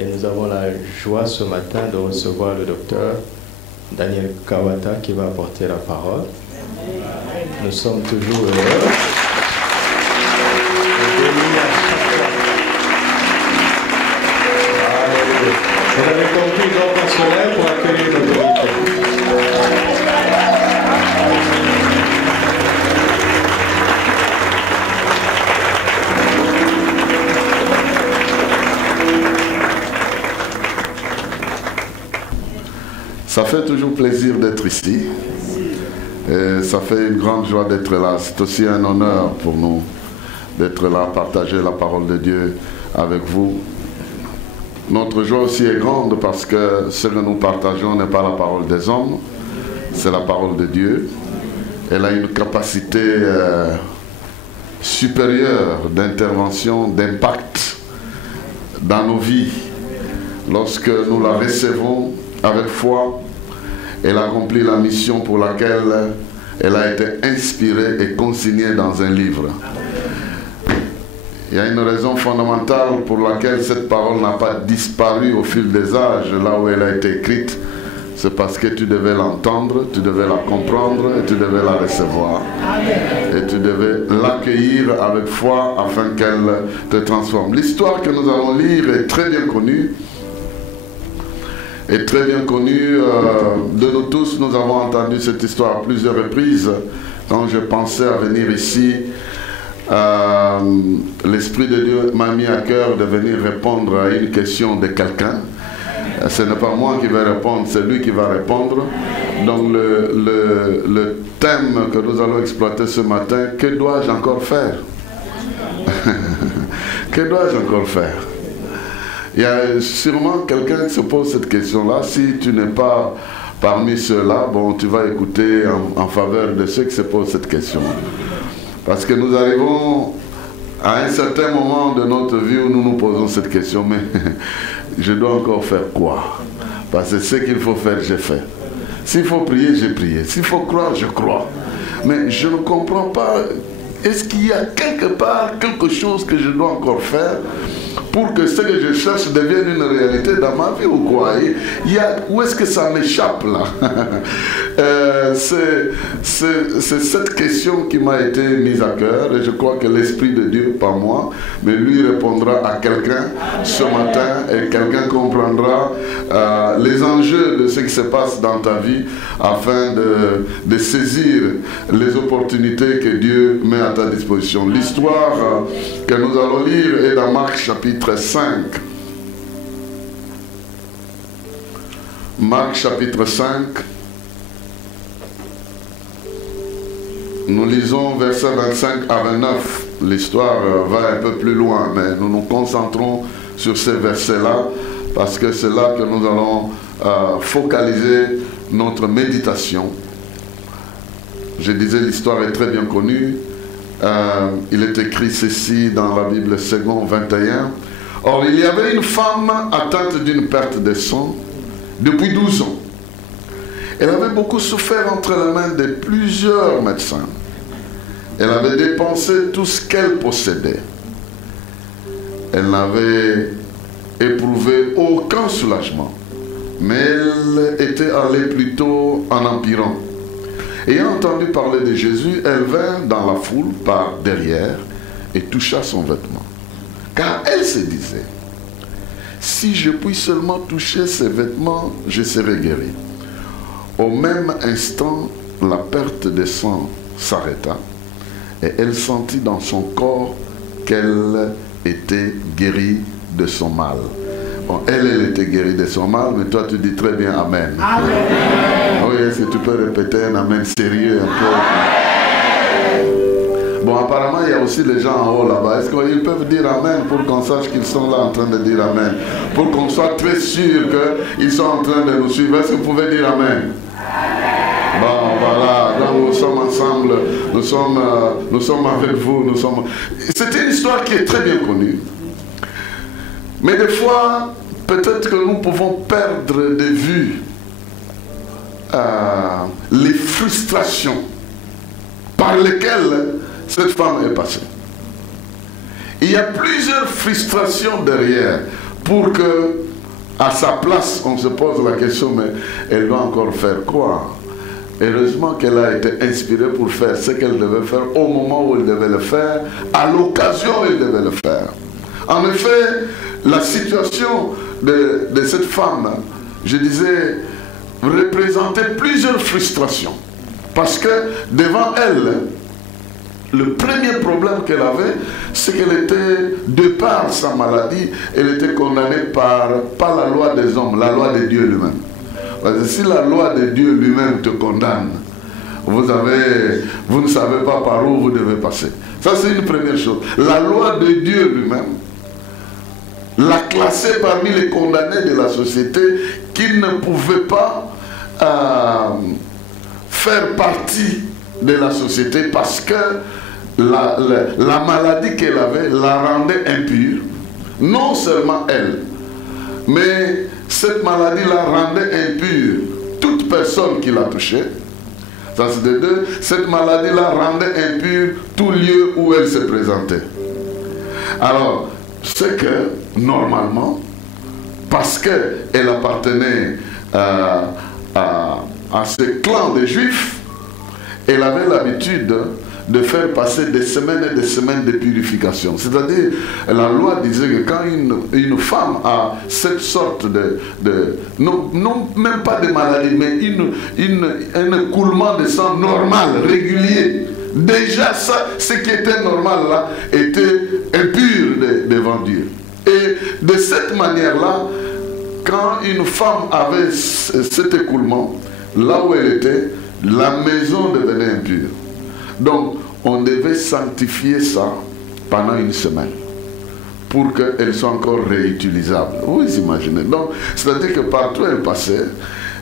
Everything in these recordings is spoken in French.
Et nous avons la joie ce matin de recevoir le docteur Daniel Kawata qui va apporter la parole. Nous sommes toujours heureux. Vous avez compris donc un soleil pour accueillir l'autorité. Ça fait toujours plaisir d'être ici. Et ça fait une grande joie d'être là. C'est aussi un honneur pour nous d'être là, partager la parole de Dieu avec vous. Notre joie aussi est grande parce que ce que nous partageons n'est pas la parole des hommes, c'est la parole de Dieu. Elle a une capacité supérieure d'intervention, d'impact dans nos vies. Lorsque nous la recevons avec foi, elle accomplit la mission pour laquelle elle a été inspirée et consignée dans un livre. Il y a une raison fondamentale pour laquelle cette parole n'a pas disparu au fil des âges, là où elle a été écrite. C'est parce que tu devais l'entendre, tu devais la comprendre et tu devais la recevoir. Et tu devais l'accueillir avec foi afin qu'elle te transforme. L'histoire que nous allons lire est très bien connue. Est très bien connue de nous tous. Nous avons entendu cette histoire à plusieurs reprises. Quand je pensais à venir ici, l'Esprit de Dieu m'a mis à cœur de venir répondre à une question de quelqu'un. Ce n'est pas moi qui vais répondre, c'est lui qui va répondre. Donc le thème que nous allons exploiter ce matin, que dois-je encore faire? Que dois-je encore faire? Il y a sûrement quelqu'un qui se pose cette question-là. Si tu n'es pas parmi ceux-là, bon, tu vas écouter en faveur de ceux qui se posent cette question. Parce que nous arrivons à un certain moment de notre vie où nous nous posons cette question, mais je dois encore faire quoi? Parce que ce qu'il faut faire, j'ai fait. S'il faut prier, j'ai prié. S'il faut croire, je crois. Mais je ne comprends pas. Est-ce qu'il y a quelque part quelque chose que je dois encore faire pour que ce que je cherche devienne une réalité dans ma vie ou quoi? Où est-ce que ça m'échappe là? C'est cette question qui m'a été mise à cœur et je crois que l'Esprit de Dieu, pas moi, mais lui répondra à quelqu'un ce matin et quelqu'un comprendra les enjeux de ce qui se passe dans ta vie afin de saisir les opportunités que Dieu met à ta disposition. L'histoire que nous allons lire est dans Marc chapitre 5. Marc chapitre 5. Nous lisons versets 25 à 29. L'histoire va un peu plus loin, mais nous nous concentrons sur ces versets-là parce que c'est là que nous allons focaliser notre méditation. Je disais, l'histoire est très bien connue. Il est écrit ceci dans la Bible 2 21. Or, il y avait une femme atteinte d'une perte de sang depuis 12 ans. Elle avait beaucoup souffert entre les mains de plusieurs médecins. Elle avait dépensé tout ce qu'elle possédait. Elle n'avait éprouvé aucun soulagement, mais elle était allée plutôt en empirant. Ayant entendu parler de Jésus, elle vint dans la foule par derrière et toucha son vêtement. Car elle se disait, si je puis seulement toucher ses vêtements, je serai guérie. Au même instant, la perte de sang s'arrêta et elle sentit dans son corps qu'elle était guérie de son mal. Bon, elle était guérie de son mal, mais toi tu dis très bien Amen. Amen. Oui, est-ce que tu peux répéter un Amen sérieux un peu? Bon, apparemment il y a aussi les gens en haut là-bas. Est-ce qu'ils peuvent dire Amen pour qu'on sache qu'ils sont là en train de dire Amen? Pour qu'on soit très sûr qu'ils sont en train de nous suivre. Est-ce que vous pouvez dire Amen? Bon, voilà, donc nous sommes ensemble, nous sommes avec vous, C'est une histoire qui est très bien connue. Mais des fois, peut-être que nous pouvons perdre de vue les frustrations par lesquelles cette femme est passée. Il y a plusieurs frustrations derrière pour que, à sa place, on se pose la question, mais elle doit encore faire quoi? Heureusement qu'elle a été inspirée pour faire ce qu'elle devait faire au moment où elle devait le faire, à l'occasion où elle devait le faire. En effet, la situation de cette femme, je disais, représentait plusieurs frustrations. Parce que devant elle, le premier problème qu'elle avait, c'est qu'elle était, de par sa maladie, elle était condamnée par la loi des hommes, la loi de Dieu lui-même. Parce que si la loi de Dieu lui-même te condamne, vous ne savez pas par où vous devez passer. Ça, c'est une première chose. La loi de Dieu lui-même l'a classé parmi les condamnés de la société qui ne pouvaient pas faire partie de la société parce que la maladie qu'elle avait la rendait impure. Non seulement elle, mais cette maladie la rendait impure toute personne qui la touchait. Ça c'est de deux. Cette maladie la rendait impure tout lieu où elle se présentait. Alors, c'est que normalement, parce qu'elle appartenait à ce clan des Juifs, elle avait l'habitude de faire passer des semaines et des semaines de purification. C'est-à-dire, la loi disait que quand une femme a cette sorte non, même pas de maladie, mais un écoulement de sang normal, régulier, déjà ça, ce qui était normal là, était impur devant Dieu. Et de cette manière-là, quand une femme avait cet écoulement, là où elle était, la maison devenait impure. Donc, on devait sanctifier ça pendant une semaine pour qu'elle soit encore réutilisable. Vous imaginez? Donc, c'est-à-dire que partout où elle passait,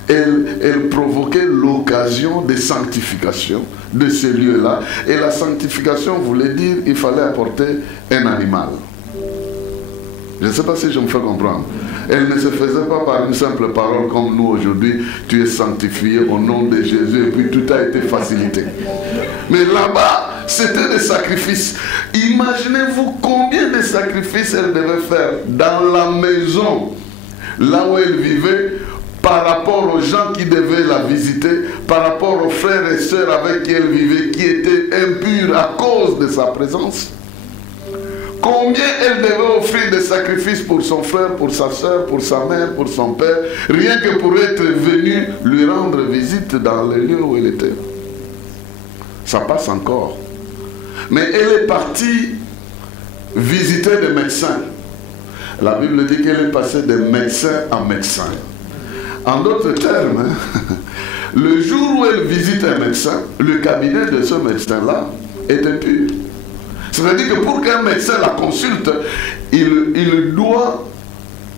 elle provoquait l'occasion de sanctification de ces lieux-là. Et la sanctification voulait dire qu'il fallait apporter un animal. Je ne sais pas si je me fais comprendre. Elle ne se faisait pas par une simple parole comme nous aujourd'hui, tu es sanctifié au nom de Jésus et puis tout a été facilité. Mais là-bas, c'était des sacrifices. Imaginez-vous combien de sacrifices elle devait faire dans la maison, là où elle vivait, par rapport aux gens qui devaient la visiter, par rapport aux frères et sœurs avec qui elle vivait, qui étaient impurs à cause de sa présence. Combien elle devait offrir des sacrifices pour son frère, pour sa soeur, pour sa mère, pour son père, rien que pour être venu lui rendre visite dans le lieu où elle était. Ça passe encore. Mais elle est partie visiter des médecins. La Bible dit qu'elle est passée de médecin en médecin. En d'autres termes, le jour où elle visite un médecin, le cabinet de ce médecin-là est impur. C'est-à-dire que pour qu'un médecin la consulte, il doit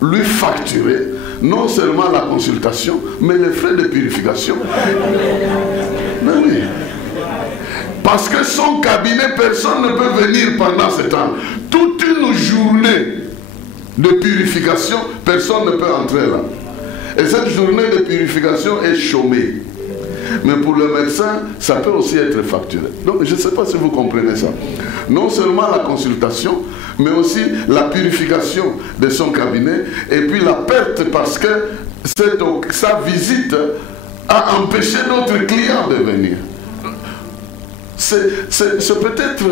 lui facturer non seulement la consultation, mais les frais de purification. Mais oui. Parce que son cabinet, personne ne peut venir pendant ce temps. Toute une journée de purification, personne ne peut entrer là. Et cette journée de purification est chômée. Mais pour le médecin, ça peut aussi être facturé. Donc je ne sais pas si vous comprenez ça. Non seulement la consultation, mais aussi la purification de son cabinet, et puis la perte parce que sa visite a empêché notre client de venir. C'est peut-être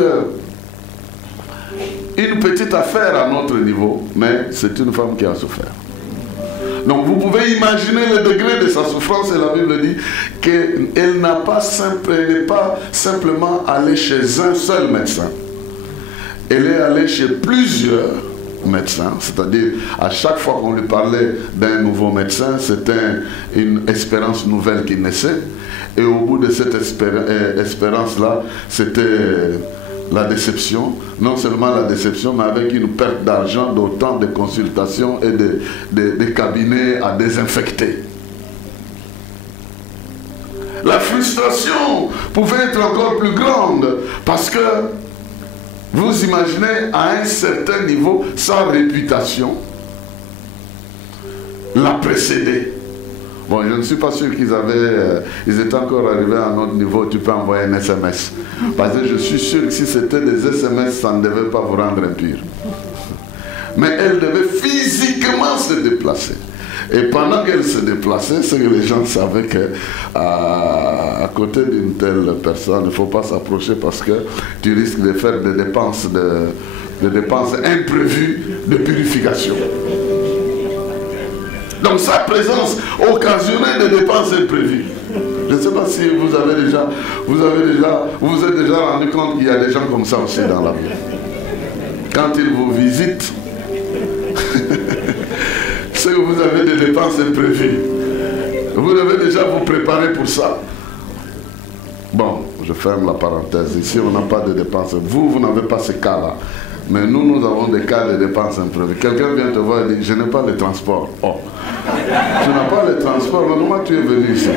une petite affaire à notre niveau, mais c'est une femme qui a souffert. Donc vous pouvez imaginer le degré de sa souffrance, et la Bible dit qu'elle n'est pas simplement allée chez un seul médecin. Elle est allée chez plusieurs médecins, c'est-à-dire à chaque fois qu'on lui parlait d'un nouveau médecin, c'était une espérance nouvelle qui naissait. Et au bout de cette espérance-là, c'était la déception, non seulement la déception, mais avec une perte d'argent, d'autant de consultations et de cabinets à désinfecter. La frustration pouvait être encore plus grande parce que vous imaginez à un certain niveau sa réputation l'a précédée. Bon, je ne suis pas sûr ils étaient encore arrivés à un autre niveau, tu peux envoyer un SMS. Parce que je suis sûr que si c'était des SMS, ça ne devait pas vous rendre impur. Mais elle devait physiquement se déplaçait. Et pendant qu'elle se déplaçait, c'est que les gens savaient que à côté d'une telle personne, il ne faut pas s'approcher parce que tu risques de faire des dépenses imprévues de purification. Donc sa présence occasionnait des dépenses imprévues. Je ne sais pas si vous vous êtes déjà rendu compte qu'il y a des gens comme ça aussi dans la vie. Quand ils vous visitent, c'est que vous avez des dépenses imprévues. Vous devez déjà vous préparer pour ça. Bon, je ferme la parenthèse. Ici, on n'a pas de dépenses. Vous n'avez pas ces cas-là. Mais nous avons des cas de dépenses imprévues. Quelqu'un vient te voir et dit, je n'ai pas le transport. Oh, tu n'as pas le transport, mais comment tu es venu ici?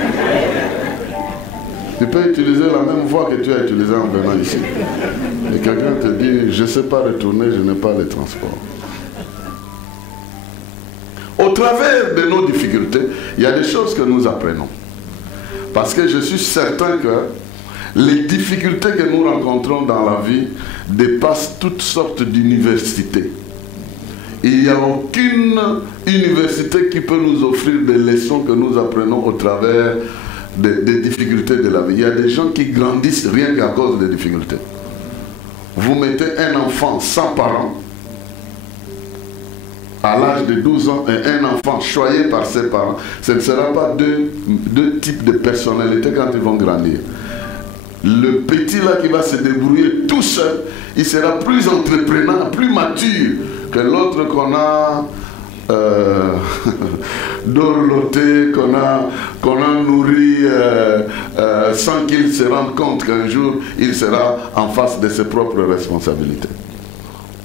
Tu peux utiliser la même voie que tu as utilisée en venant ici. Et quelqu'un te dit, je ne sais pas retourner, je n'ai pas le transport. Au travers de nos difficultés, il y a des choses que nous apprenons. Parce que je suis certain que les difficultés que nous rencontrons dans la vie dépassent toutes sortes d'universités. Il n'y a aucune université qui peut nous offrir des leçons que nous apprenons au travers des difficultés de la vie. Il y a des gens qui grandissent rien qu'à cause des difficultés. Vous mettez un enfant sans parents, à l'âge de 12 ans, et un enfant choyé par ses parents, ce ne sera pas deux types de personnalités quand ils vont grandir. Le petit là qui va se débrouiller tout seul, il sera plus entreprenant, plus mature que l'autre qu'on a dorloté, qu'on a nourri sans qu'il se rende compte qu'un jour il sera en face de ses propres responsabilités.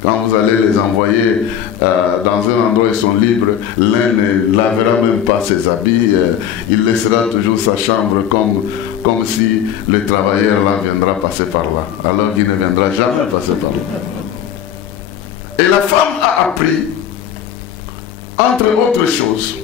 Quand vous allez les envoyer dans un endroit où ils sont libres, l'un ne lavera même pas ses habits, il laissera toujours sa chambre comme si le travailleur là viendra passer par là, alors qu'il ne viendra jamais passer par là. Et la femme a appris, entre autres choses,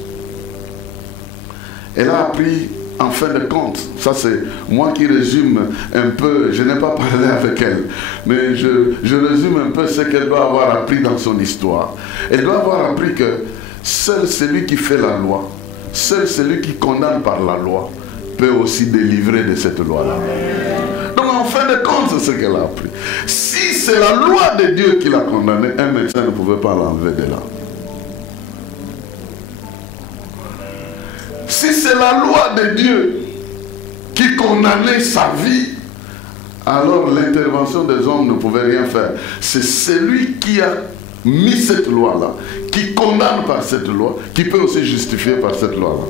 elle a appris en fin de compte, ça c'est moi qui résume un peu, je n'ai pas parlé avec elle, mais je résume un peu ce qu'elle doit avoir appris dans son histoire. Elle doit avoir appris que seul celui qui fait la loi, seul celui qui condamne par la loi, peut aussi délivrer de cette loi-là. Donc en fin de compte, c'est ce qu'elle a appris. Si c'est la loi de Dieu qui l'a condamné, un médecin ne pouvait pas l'enlever de là. Si c'est la loi de Dieu qui condamnait sa vie, alors l'intervention des hommes ne pouvait rien faire. C'est celui qui a mis cette loi-là, qui condamne par cette loi, qui peut aussi justifier par cette loi-là.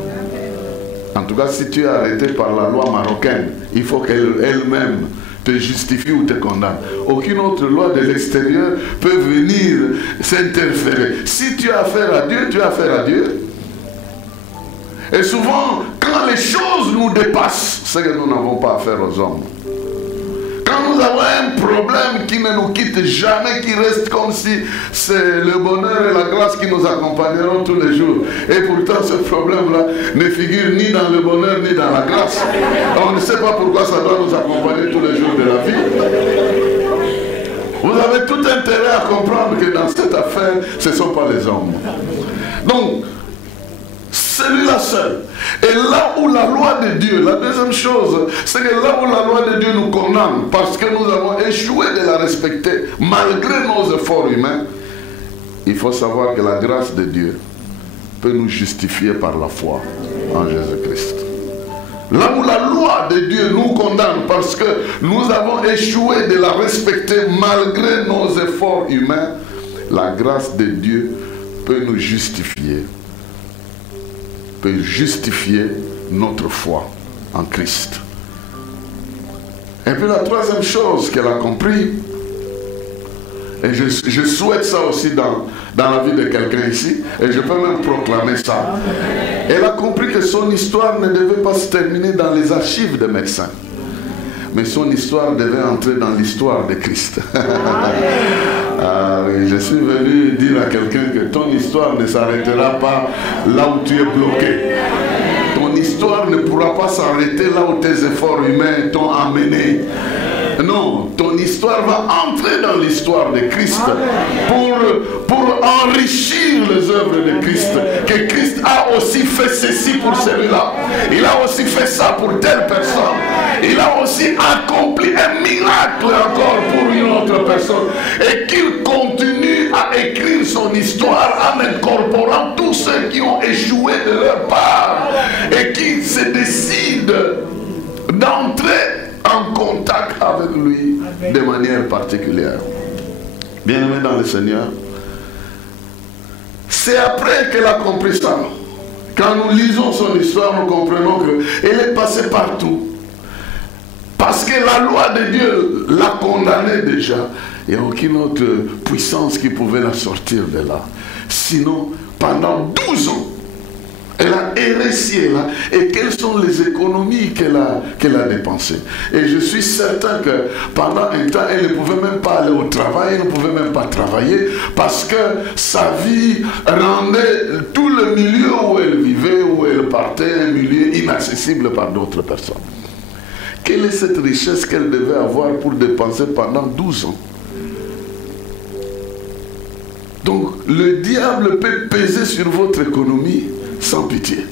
En tout cas, si tu es arrêté par la loi marocaine, il faut qu'elle-même te justifie ou te condamne. Aucune autre loi de l'extérieur peut venir s'interférer. Si tu as affaire à Dieu, tu as affaire à Dieu. Et souvent, quand les choses nous dépassent, c'est que nous n'avons pas affaire aux hommes. Quand nous avons un problème qui ne nous quitte jamais, qui reste comme si c'est le bonheur et la grâce qui nous accompagneront tous les jours. Et pourtant, ce problème-là ne figure ni dans le bonheur ni dans la grâce. On ne sait pas pourquoi ça doit nous accompagner tous les jours de la vie. Vous avez tout intérêt à comprendre que dans cette affaire, ce ne sont pas les hommes. Donc, celui-là seul. Et là où la loi de Dieu, la deuxième chose, c'est que là où la loi de Dieu nous condamne, parce que nous avons échoué de la respecter, malgré nos efforts humains, il faut savoir que la grâce de Dieu peut nous justifier par la foi en Jésus-Christ. Là où la loi de Dieu nous condamne, parce que nous avons échoué de la respecter malgré nos efforts humains, la grâce de Dieu peut nous justifier. Peut justifier notre foi en Christ. Et puis la troisième chose qu'elle a compris, et je souhaite ça aussi dans la vie de quelqu'un ici, et je peux même proclamer ça, elle a compris que son histoire ne devait pas se terminer dans les archives des médecins, mais son histoire devait entrer dans l'histoire de Christ. Ah oui, je suis venu dire à quelqu'un que ton histoire ne s'arrêtera pas là où tu es bloqué. Ton histoire ne pourra pas s'arrêter là où tes efforts humains t'ont amené. Non, ton histoire va entrer dans l'histoire de Christ pour enrichir les œuvres de Christ. Que Christ a aussi fait ceci pour celui-là. Il a aussi fait ça pour telle personne. Il a aussi accompli un miracle encore pour une autre personne. Et qu'il continue à écrire son histoire en incorporant tous ceux qui ont échoué de leur part. Et qui se décident d'entrer en contact avec lui de manière particulière. Bien-aimé dans le Seigneur, c'est après qu'elle a compris ça. Quand nous lisons son histoire, nous comprenons qu'elle est passée partout. Parce que la loi de Dieu l'a condamnée déjà. Il n'y a aucune autre puissance qui pouvait la sortir de là. Sinon, pendant 12 ans, elle a erré ci et là. Et quelles sont les économies qu'elle a dépensées? Et je suis certain que pendant un temps, elle ne pouvait même pas aller au travail, elle ne pouvait même pas travailler, parce que sa vie rendait tout le milieu où elle vivait, où elle partait, un milieu inaccessible par d'autres personnes. Quelle est cette richesse qu'elle devait avoir pour dépenser pendant 12 ans? Donc, le diable peut peser sur votre économie sans pitié.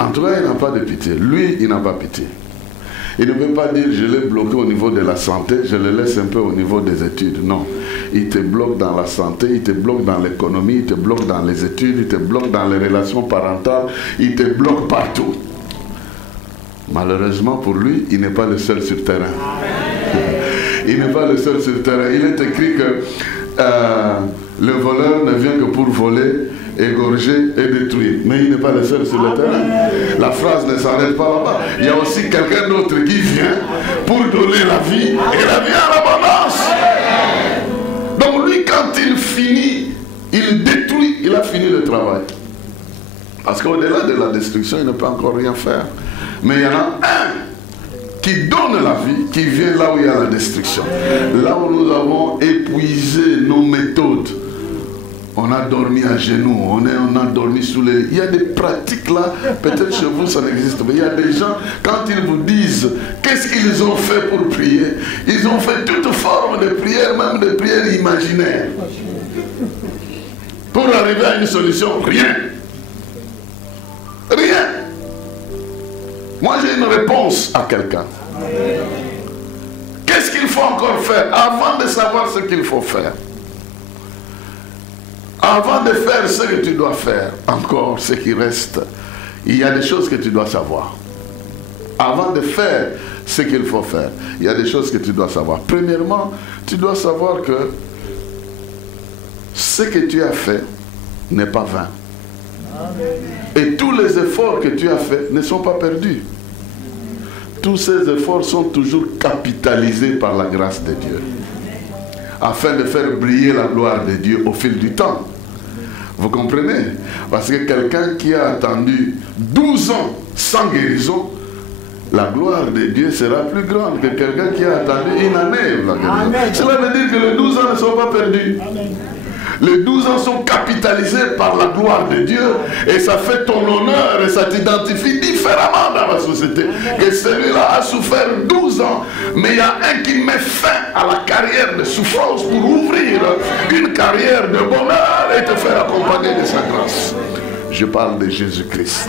En tout cas, il n'a pas de pitié. Lui, il n'a pas pitié. Il ne peut pas dire, je l'ai bloqué au niveau de la santé, je le laisse un peu au niveau des études. Non. Il te bloque dans la santé, il te bloque dans l'économie, il te bloque dans les études, il te bloque dans les relations parentales, il te bloque partout. Malheureusement pour lui, il n'est pas le seul sur terrain. Il n'est pas le seul sur terrain. Il est écrit que le voleur ne vient que pour voler, égorger et détruire. Mais il n'est pas le seul sur le terrain. La phrase ne s'arrête pas là-bas. Il y a aussi quelqu'un d'autre qui vient pour donner la vie, et la vie en abondance. Donc lui, quand il finit, il détruit, il a fini le travail. Parce qu'au-delà de la destruction, il ne peut encore rien faire. Mais il y en a un qui donne la vie, qui vient là où il y a la destruction. Là où nous avons épuisé nos méthodes. On a dormi à genoux, on a dormi sous les... Il y a des pratiques là, peut-être chez vous ça n'existe pas. Il y a des gens, quand ils vous disent qu'est-ce qu'ils ont fait pour prier, ils ont fait toute forme de prière, même des prières imaginaires. Pour arriver à une solution, rien. Rien. Moi j'ai une réponse à quelqu'un. Qu'est-ce qu'il faut encore faire avant de savoir ce qu'il faut faire? Avant de faire ce que tu dois faire, encore ce qui reste, il y a des choses que tu dois savoir. Avant de faire ce qu'il faut faire, il y a des choses que tu dois savoir. Premièrement, tu dois savoir que ce que tu as fait n'est pas vain. Et tous les efforts que tu as faits ne sont pas perdus. Tous ces efforts sont toujours capitalisés par la grâce de Dieu, afin de faire briller la gloire de Dieu au fil du temps. Vous comprenez? Parce que quelqu'un qui a attendu 12 ans sans guérison, la gloire de Dieu sera plus grande que quelqu'un qui a attendu une année. Cela veut dire que les 12 ans ne sont pas perdus. Amen. Les 12 ans sont capitalisés par la gloire de Dieu et ça fait ton honneur et ça t'identifie différemment dans la société. Que celui-là a souffert 12 ans, mais il y a un qui met fin à la carrière de souffrance pour ouvrir une carrière de bonheur et te faire accompagner de sa grâce. Je parle de Jésus-Christ.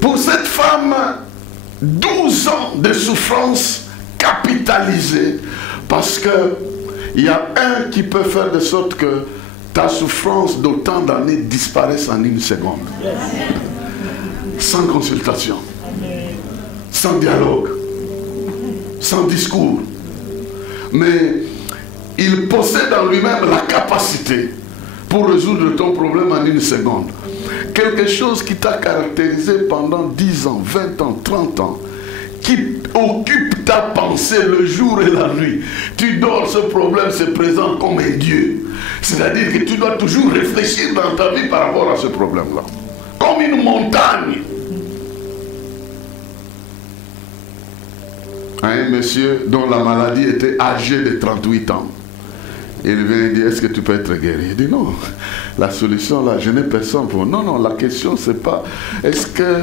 Pour cette femme, 12 ans de souffrance capitalisé, parce que il y a un qui peut faire de sorte que ta souffrance d'autant d'années disparaisse en une seconde. Sans consultation, sans dialogue, sans discours. Mais il possède en lui-même la capacité pour résoudre ton problème en une seconde. Quelque chose qui t'a caractérisé pendant 10 ans, 20 ans, 30 ans, qui occupe ta pensée le jour et la nuit. Tu dors, ce problème se présente comme un Dieu. C'est-à-dire que tu dois toujours réfléchir dans ta vie par rapport à ce problème-là. Comme une montagne. Un monsieur dont la maladie était âgée de 38 ans. Il vient et dit, est-ce que tu peux être guéri? Il dit, non, la solution là, je n'ai personne pour... Non, non, la question c'est pas, est-ce que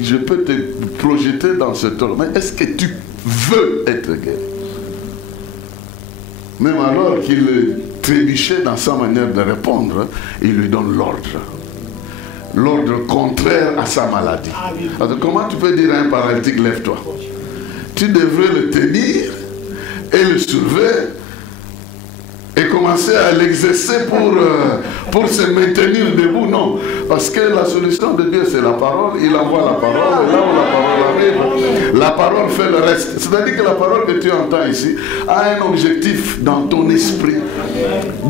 je peux te projeter dans ce temps, mais est-ce que tu veux être guéri? Même alors qu'il trébuchait dans sa manière de répondre, il lui donne l'ordre. L'ordre contraire à sa maladie. Alors, comment tu peux dire à un paralytique, lève-toi? Tu devrais le tenir et le soulever et commencer à l'exercer pour se maintenir debout. Non, parce que la solution de Dieu c'est la parole. Il envoie la parole et là où la parole arrive, la parole fait le reste. C'est-à-dire que la parole que tu entends ici a un objectif dans ton esprit,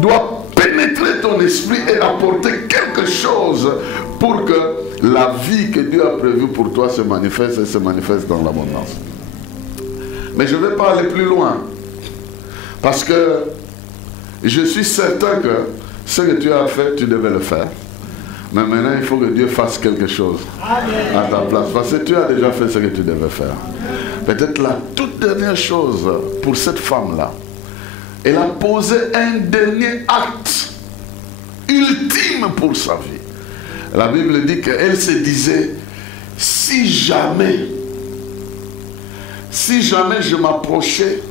doit pénétrer ton esprit et apporter quelque chose pour que la vie que Dieu a prévue pour toi se manifeste et se manifeste dans l'abondance. Mais je ne vais pas aller plus loin, parce que je suis certain que ce que tu as fait, tu devais le faire. Mais maintenant, il faut que Dieu fasse quelque chose à ta place, parce que tu as déjà fait ce que tu devais faire. Peut-être la toute dernière chose pour cette femme-là, elle a posé un dernier acte ultime pour sa vie. La Bible dit qu'elle se disait, si jamais je m'approchais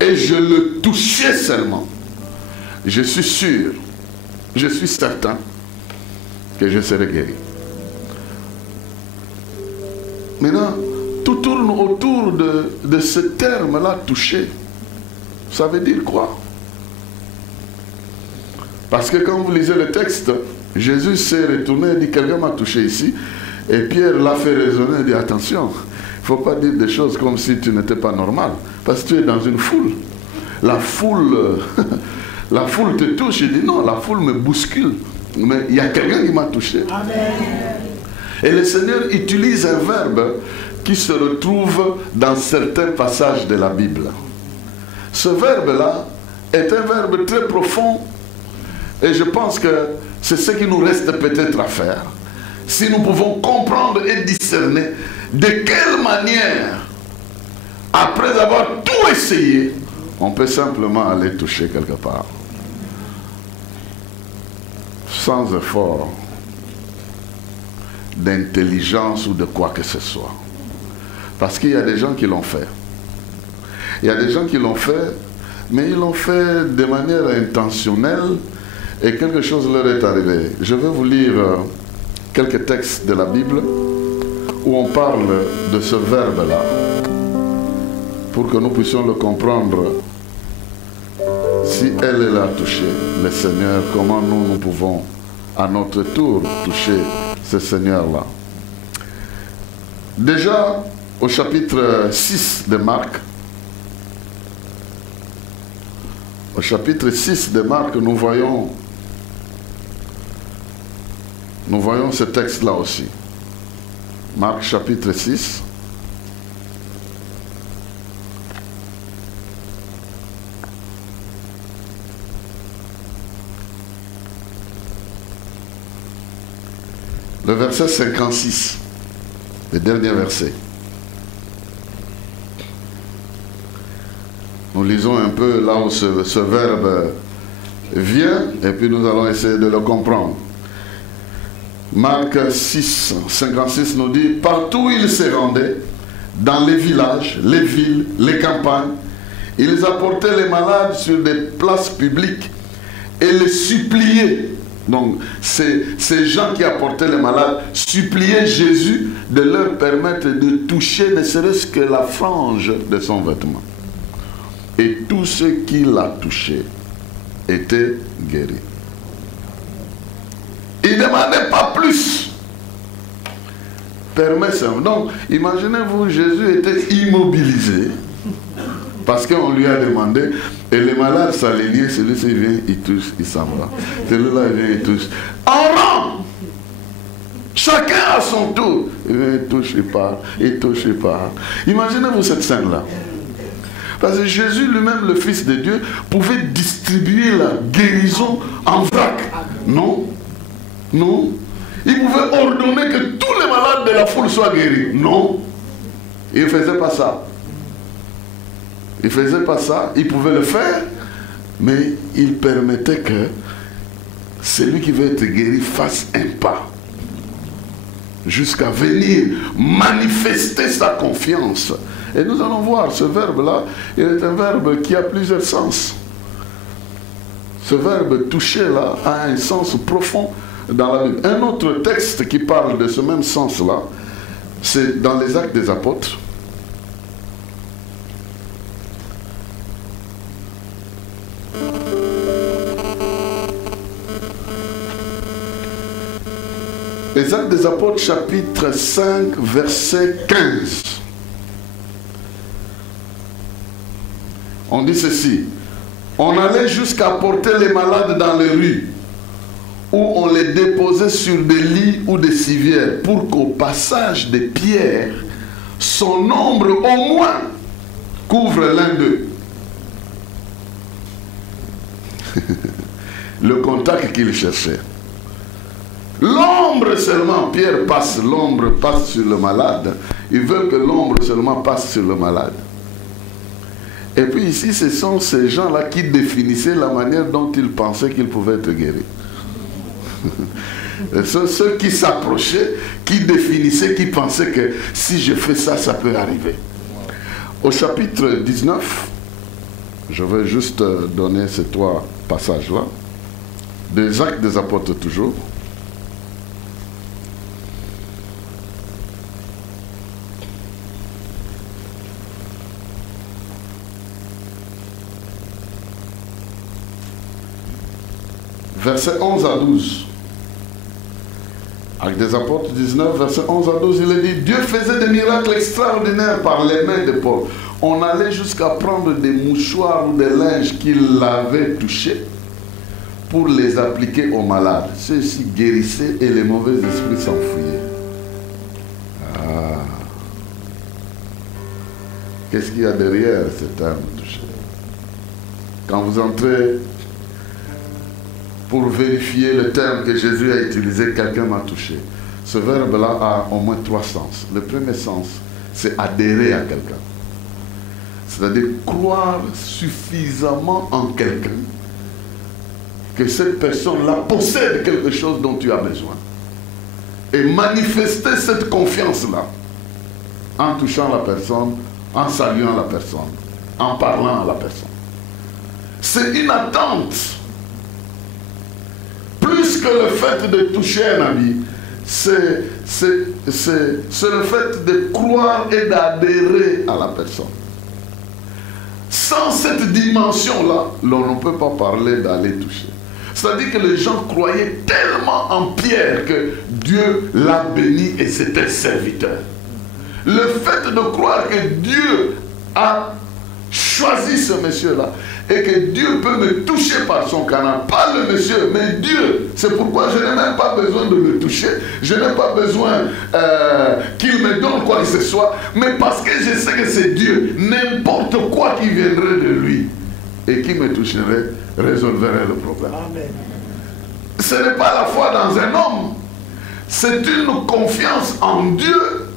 et je le touchais seulement, je suis sûr, je suis certain que je serai guéri. Maintenant, tout tourne autour de ce terme-là, toucher. Ça veut dire quoi? Parce que quand vous lisez le texte, Jésus s'est retourné et dit, quelqu'un m'a touché ici. Et Pierre l'a fait raisonner et dit, attention, il ne faut pas dire des choses comme si tu n'étais pas normal. Parce que tu es dans une foule. La foule te touche. Il dit, non, la foule me bouscule. Mais il y a quelqu'un qui m'a touché. Amen. Et le Seigneur utilise un verbe qui se retrouve dans certains passages de la Bible. Ce verbe-là est un verbe très profond. Et je pense que c'est ce qui nous reste peut-être à faire. Si nous pouvons comprendre et discerner de quelle manière, après avoir tout essayé, on peut simplement aller toucher quelque part. Sans effort d'intelligence ou de quoi que ce soit. Parce qu'il y a des gens qui l'ont fait. Il y a des gens qui l'ont fait, mais ils l'ont fait de manière intentionnelle et quelque chose leur est arrivé. Je vais vous lire quelques textes de la Bible où on parle de ce verbe-là pour que nous puissions le comprendre. Si elle a touché le Seigneur, comment nous pouvons à notre tour toucher ce Seigneur-là. Déjà au chapitre 6 de Marc, chapitre 6 de Marc, nous voyons ce texte-là aussi. Marc chapitre 6. Le verset 56, le dernier verset. Nous lisons un peu là où ce verbe vient et puis nous allons essayer de le comprendre. Marc 6, 56 nous dit, partout où ils se rendaient, dans les villages, les villes, les campagnes, ils apportaient les malades sur des places publiques et les suppliaient. Donc, ces gens qui apportaient les malades suppliaient Jésus de leur permettre de toucher ne serait-ce que la frange de son vêtement. Et tous ceux qui l'ont touché étaient guéris. Il ne demandait pas plus. Permettez-moi. Donc, imaginez-vous, Jésus était immobilisé parce qu'on lui a demandé, et les malades s'alignaient, celui-ci vient, il touche, il s'en va. Celui-là, il vient, il touche. En rang! Chacun à son tour. Il vient, il touche, il part, il touche, il part. Imaginez-vous cette scène-là. Parce que Jésus lui-même, le Fils de Dieu, pouvait distribuer la guérison en vrac. Non. Non. Il pouvait ordonner que tous les malades de la foule soient guéris. Non. Il ne faisait pas ça. Il ne faisait pas ça. Il pouvait le faire, Mais il permettait que celui qui veut être guéri fasse un pas jusqu'à venir manifester sa confiance. Et nous allons voir ce verbe-là, il est un verbe qui a plusieurs sens. Ce verbe toucher là a un sens profond dans la Bible. Un autre texte qui parle de ce même sens-là, c'est dans les Actes des Apôtres. Les Actes des Apôtres, chapitre 5, verset 15. On dit ceci. On allait jusqu'à porter les malades dans les rues, où on les déposait sur des lits ou des civières, pour qu'au passage des pierres, son ombre au moins couvre l'un d'eux. Le contact qu'il cherchait. L'ombre seulement, Pierre passe, l'ombre passe sur le malade. Ils veulent que l'ombre seulement passe sur le malade. Et puis ici, ce sont ces gens-là qui définissaient la manière dont ils pensaient qu'ils pouvaient être guéris. Ceux qui s'approchaient, qui définissaient, qui pensaient que si je fais ça, ça peut arriver. Au chapitre 19, je vais juste donner ces trois passages-là. Des Actes des Apôtres toujours. Versets 11 à 12. Actes des Apôtres 19, versets 11 à 12, il est dit, Dieu faisait des miracles extraordinaires par les mains de Paul. On allait jusqu'à prendre des mouchoirs ou des linges qu'il avait touchés pour les appliquer aux malades. Ceux-ci guérissaient et les mauvais esprits s'enfuyaient. Ah. Qu'est-ce qu'il y a derrière ce terme touché? Quand vous entrez pour vérifier le terme que Jésus a utilisé, quelqu'un m'a touché. Ce verbe-là a au moins trois sens. Le premier sens, c'est adhérer à quelqu'un. C'est-à-dire croire suffisamment en quelqu'un que cette personne-là possède quelque chose dont tu as besoin. Et manifester cette confiance-là en touchant la personne, en saluant la personne, en parlant à la personne. C'est une attente. Plus que le fait de toucher un ami, c'est le fait de croire et d'adhérer à la personne. Sans cette dimension-là, l'on ne peut pas parler d'aller toucher. C'est-à-dire que les gens croyaient tellement en Pierre que Dieu l'a béni et c'était serviteur. Le fait de croire que Dieu a choisi ce monsieur-là et que Dieu peut me toucher par son canal, pas le monsieur, mais Dieu. C'est pourquoi je n'ai même pas besoin de le toucher, je n'ai pas besoin qu'il me donne quoi que ce soit, mais parce que je sais que c'est Dieu, n'importe quoi qui viendrait de lui et qui me toucherait, résolverait le problème. Amen. Ce n'est pas la foi dans un homme, c'est une confiance en Dieu.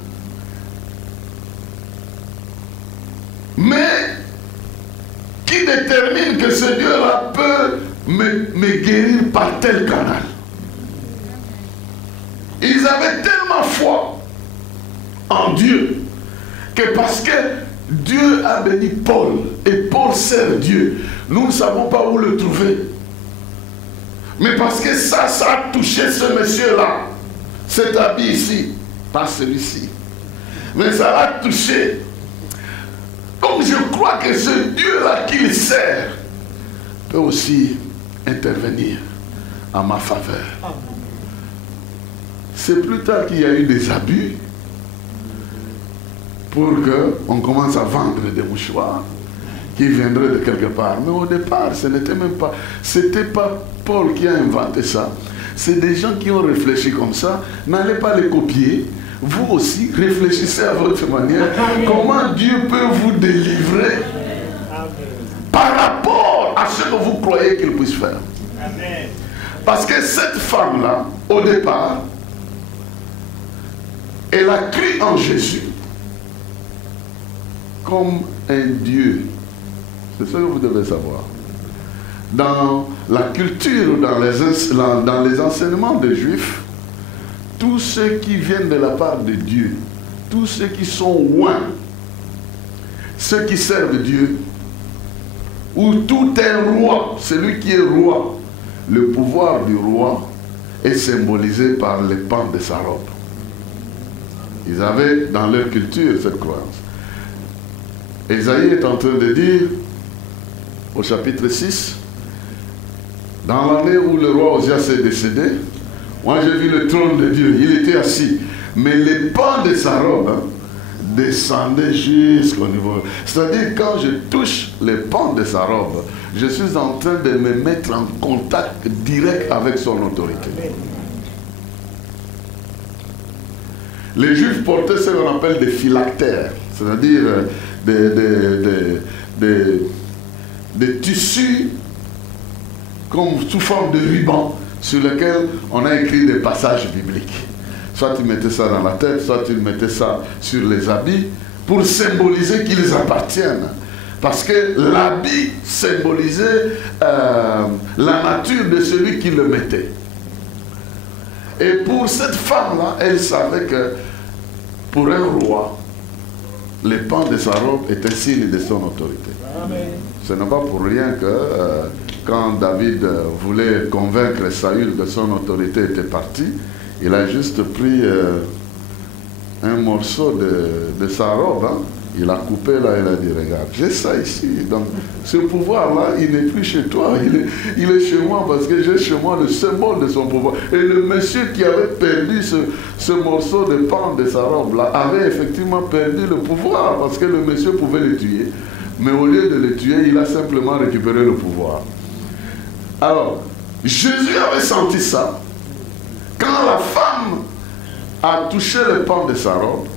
Mais qui détermine que ce Dieu-là peut me guérir par tel canal. Ils avaient tellement foi en Dieu que parce que Dieu a béni Paul et Paul sert Dieu, nous ne savons pas où le trouver. Mais parce que ça a touché ce monsieur-là, cet habit ici, pas celui-ci, mais ça l'a touché. Donc je crois que ce Dieu-là qu'il sert peut aussi intervenir en ma faveur. C'est plus tard qu'il y a eu des abus pour qu'on commence à vendre des mouchoirs qui viendraient de quelque part. Mais au départ, ce n'était même pas... C'était pas Paul qui a inventé ça. C'est des gens qui ont réfléchi comme ça. N'allez pas les copier. Vous aussi, réfléchissez à votre manière. Comment Dieu peut vous délivrer par rapport à ce que vous croyez qu'il puisse faire. Parce que cette femme-là, au départ, elle a cru en Jésus comme un Dieu. C'est ça que vous devez savoir. dans la culture, dans les enseignements des Juifs, tous ceux qui viennent de la part de Dieu, tous ceux qui sont loin, ceux qui servent Dieu, où tout est roi, celui qui est roi, le pouvoir du roi est symbolisé par les pans de sa robe. Ils avaient dans leur culture cette croyance. Ésaïe est en train de dire, au chapitre 6, dans l'année où le roi Osias est décédé, moi j'ai vu le trône de Dieu, il était assis, mais les pans de sa robe descendaient jusqu'au niveau. C'est-à-dire quand je touche les pans de sa robe, je suis en train de me mettre en contact direct avec son autorité. Les Juifs portaient ce qu'on appelle des phylactères, c'est-à-dire des tissus comme sous forme de ruban sur lesquels on a écrit des passages bibliques. Soit tu mettais ça dans la tête, soit tu mettais ça sur les habits pour symboliser qu'ils appartiennent. Parce que l'habit symbolisait la nature de celui qui le mettait. Et pour cette femme-là, elle savait que pour un roi, les pans de sa robe étaient signe de son autorité. Amen. Ce n'est pas pour rien que quand David voulait convaincre Saül que son autorité était partie, il a juste pris un morceau de sa robe, hein. Il a coupé là, il a dit, regarde, j'ai ça ici. Donc, ce pouvoir-là, il n'est plus chez toi, il est chez moi parce que j'ai chez moi le symbole de son pouvoir. Et le monsieur qui avait perdu ce morceau de pan de sa robe-là avait effectivement perdu le pouvoir parce que le monsieur pouvait le tuer. Mais au lieu de le tuer, il a simplement récupéré le pouvoir. Alors, Jésus avait senti ça. Quand la femme a touché le pan de sa robe,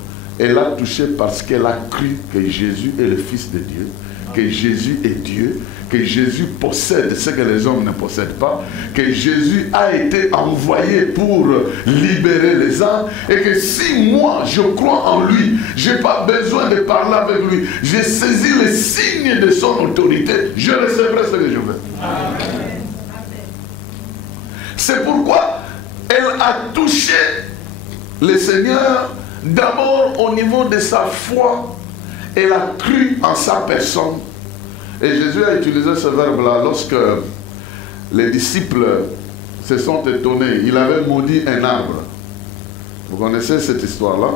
elle a touché parce qu'elle a cru que Jésus est le Fils de Dieu, que Jésus est Dieu, que Jésus possède ce que les hommes ne possèdent pas, que Jésus a été envoyé pour libérer les âmes, et que si moi je crois en lui, je n'ai pas besoin de parler avec lui, j'ai saisi les signes de son autorité, je recevrai ce que je veux. C'est pourquoi elle a touché le Seigneur. D'abord au niveau de sa foi, elle a cru en sa personne. Et Jésus a utilisé ce verbe-là lorsque les disciples se sont étonnés. Il avait maudit un arbre. Vous connaissez cette histoire-là?